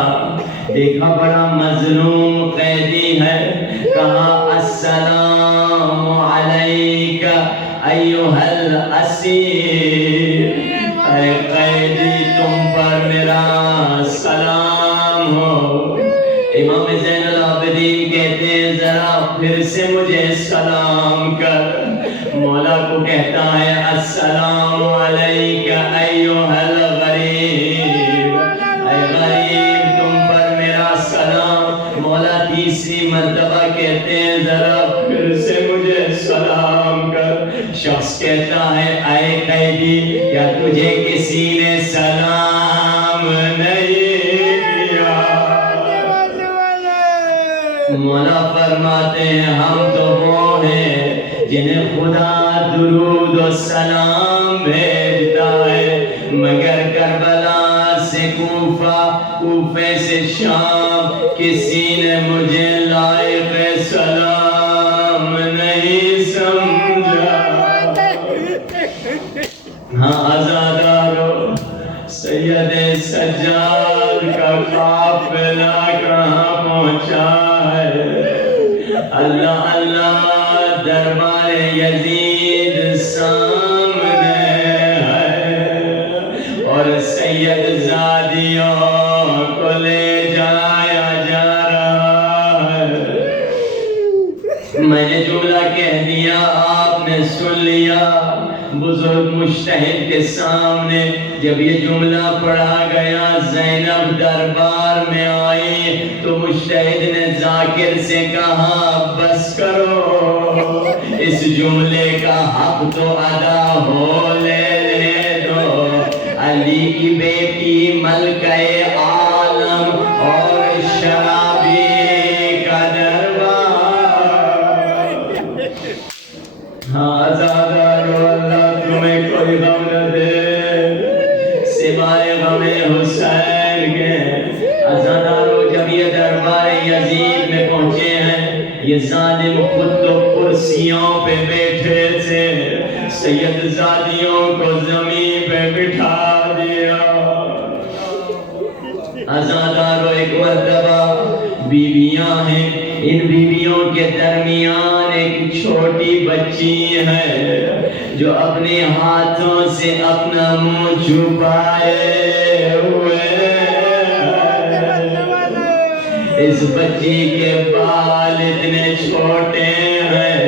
بڑا مظلوم قیدی ہے. کہا السلام علیک ایھا الاسیر، اے قیدی تم پر میرا سلام ہو. امام زین العابدین کہتے ہیں ذرا پھر سے مجھے سلام کر. مولا کو کہتا ہے السلام علیک ایھا الغریب، اے غریب تم پر میرا سلام. مولا تیسری مرتبہ کہتے ہیں ذرا پھر سے مجھے سلام کر. شخص کہتا ہے اے قیدی کیا تجھے کسی نے سلام نہیں کیا؟ مولا فرماتے ہیں ہم تو وہ ہیں جنہیں خدا درود و سلام بھیجتا ہے، مگر کربلا سے کوفہ، کوفے سے شام کسی نے مجھے لائق سلام نہیں سمجھا. ہاں عزادارو سید سجاد کا قافلہ کہاں پہنچا ہے؟ اللہ اللہ دربار یزید سامنے ہے اور سید زادیوں کو لے جایا جا رہا ہے. میں نے جملہ کہہ دیا آپ نے سن لیا. بزرگ مجتہد کے سامنے جب یہ جملہ پڑھا گیا زینب دربار میں آئی تو مجتہد نے ذاکر سے کہا بس کرو، اس جملے کا حق تو ادا ہو لے دو. علی کی بیٹی ملکہ عالم اور شرابی کا دربار. ہاں زادارو اللہ تمہیں کوئی غم نہ دے سوائے غم حسین کے. عزادارو جب یہ دربار یزید میں پہنچے ہیں یہ ظالم خود تو کرسیوں پہ بیٹھے تھے، سید زادیوں کو زمین پہ بٹھا دیا۔ آزادارو، ایک مرتبہ بیویاں ہیں، ان بیویوں کے درمیان ایک چھوٹی بچی ہے جو اپنے ہاتھوں سے اپنا منہ چھپائے ہوئے اس بچی کے بال اتنے چھوٹے ہیں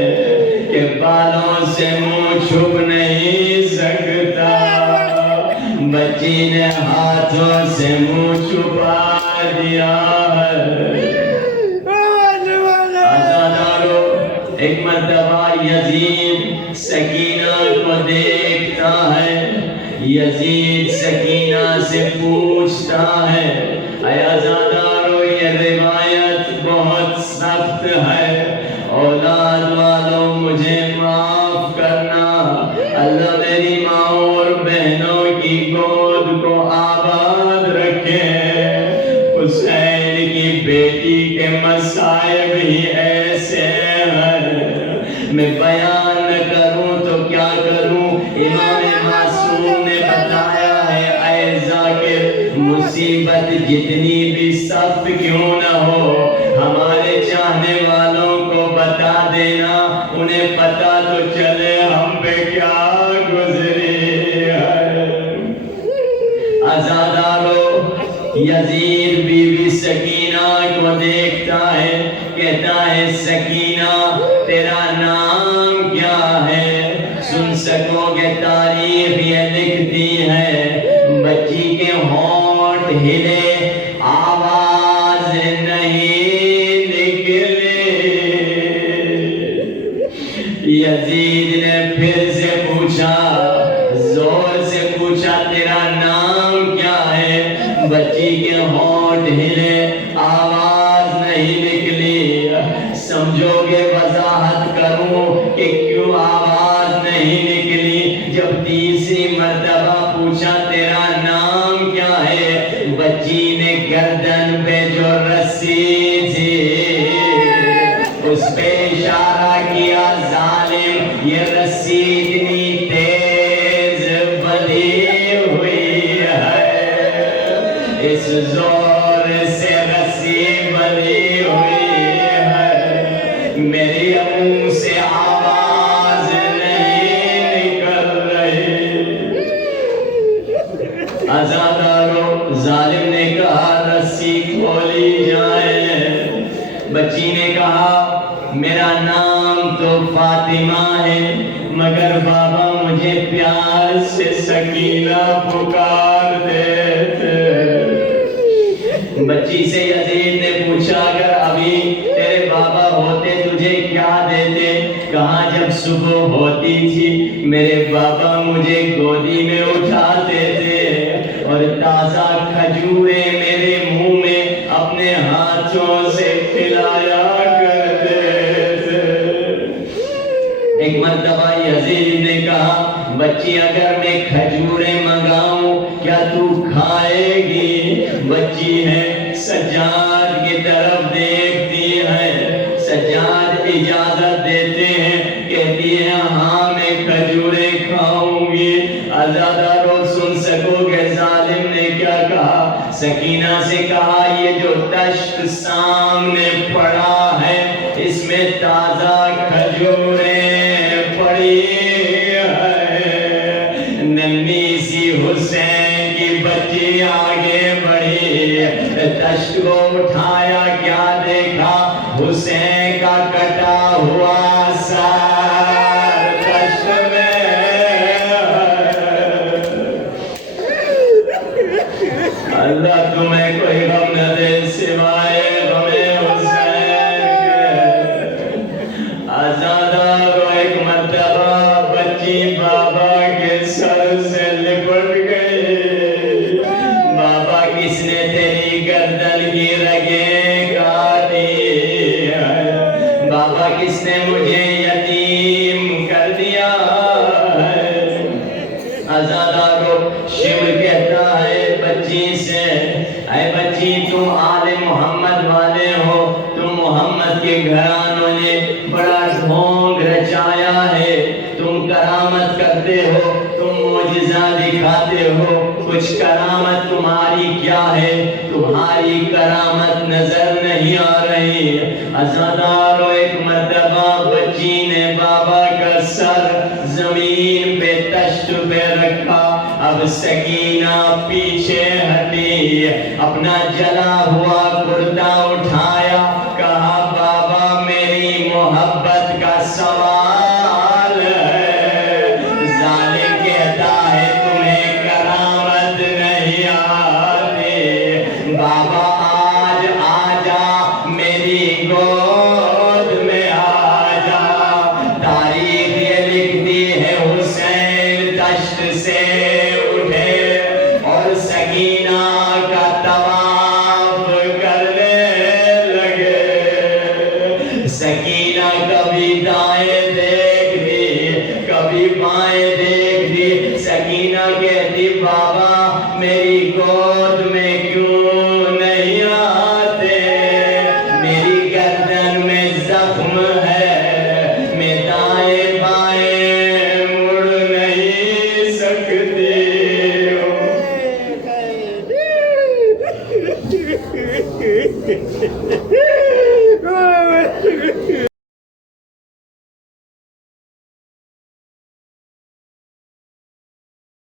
کہ بالوں سے منہ چھپ نہیں سکتا۔ بچی نے ہاتھوں سے منہ چھپا دیا ہے۔ آزادارو، ایک مرتبہ یزید سکینہ کو دیکھتا ہے، یزید سکینہ سے پوچھتا ہے، اے آزادارو، یہ روایت بہت سخت ہے، اولاد والوں مجھے معاف کرنا، اللہ میری ماں اور بہنوں کی گود کو آباد رکھے۔ حسین کی بیٹی کے مصائب ہی ایسے ہیں، میں بیان نہ کروں تو کیا کروں۔ امام معصوم نے بتایا ہے، اے ذاکر، مصیبت جتنی بھی سخت کیوں نہ ہو، ہمارے چاہنے والوں کو بتا دینا، انہیں پتا تو چلے ہم پہ کیا گزری ہے۔ آزادارو، یزید بی بی سکینہ کو دیکھتا ہے، کہتا ہے، سکینہ تیرا نام کیا ہے؟ سن سکو گے تاریخ یہ لکھتی ہے، بچی کے ہونٹ ہلے، آواز نہیں نکلی۔ یزید نے پھر سے پوچھا، زور سے پوچھا، تیرا نام کیا ہے؟ بچی کے ہونٹ ہلے، آواز نہیں نکلی۔ سمجھو گے وضاحت کروں کہ کیوں آواز نہیں نکلی؟ جب تیسری مرتبہ پوچھا، تیرا نام کیا ہے؟ بچی نے گردن پہ جو رسی تھی اس پہ اشارہ کیا، ظالم یہ رسی اتنی تیز بندھی ہوئی ہے، اس زور سے رسی بندھی ہوئی ہے، میری منہ سے آواز نہیں نکل رہی۔ آزادارو، ظالم نے کہا، رسی کھولی جائے۔ بچی نے کہا، میرا نام تو فاطمہ ہے، مگر بابا مجھے پیار سے سکینہ پکارتے تھے۔ بچی سے یزید نے پوچھا، اگر ابھی تیرے بابا ہوتے تجھے کیا دیتے؟ کہاں جب صبح ہوتی تھی میرے بابا مجھے گودی میں اٹھاتے تھے اور تازہ کھجوریں میرے منہ میں اپنے ہاتھوں سے کھلایا کرتے تھے۔ ایک مرتبہ یزید نے کہا، بچی اگر میں کھجوریں منگاؤں کیا تو کھائے گی؟ بچی ہے، سجاد کی طرف دیکھتی ہے، سجاد اجازت دیتے ہیں، کہتی ہے ہاں میں کھجوریں کھاؤں گی۔ آزادارو، سن سکو گے ظالم نے کیا کہا؟ سکینہ سے کہا، یہ جو تشت سامنے پڑا ہے اس میں تازہ کھجوریں پڑی ہے۔ ننھی سی حسین کی بچی آگے بڑھی، تشت کو اٹھایا، کیا دیکھا؟ حسین کا کٹا ہوا سر تشت میں۔ اللہ تمہیں کوئی غم نہ دے سوائے غم حسین کے۔ آزادارو، ایک مرتبہ بچی بابا کے سر سے لپٹ گئی۔ بابا، کس نے تیری گردن کی رگیں کاٹی؟ بابا، کس نے مجھے یتیم کر دیا ہے؟ آزادارو، شمر کہتا ہے بچی سے، اے بچی تم آل محمد والے ہو، تم محمد کرامت کے گھرانوں نے بڑا ڈھونگ رچایا ہے. تم کرامت کرتے ہو, تم معجزہ دکھاتے ہو, کچھ کرامت تمہاری کیا ہے؟ تمہاری کرامت نظر نہیں آ رہی. عزادارو, ایک مرتبہ بچی نے بابا کا سر زمین پہ تشت پہ رکھا. اب سکینہ پیچھے ہٹی, اپنا جلا ہوا کرتا اٹھایا, کہا بابا میری محبت کا سوال ہے. ظالم کہتا ہے تمہیں کرامت نہیں آتی. بابا آج آ جا میری گود میں آ جا. تاریخ یہ لکھتی ہے حسین دشت سے اٹھے اور سکینہ کا طواف کرنے لگے. سکینہ کبھی دائیں دیکھتی, کبھی بائیں دیکھتی. سکینہ کہتی بابا میری گود میں کیوں نہیں آتے؟ میری گردن میں زخم ہے, میں دائیں بائیں مڑ نہیں سکتی.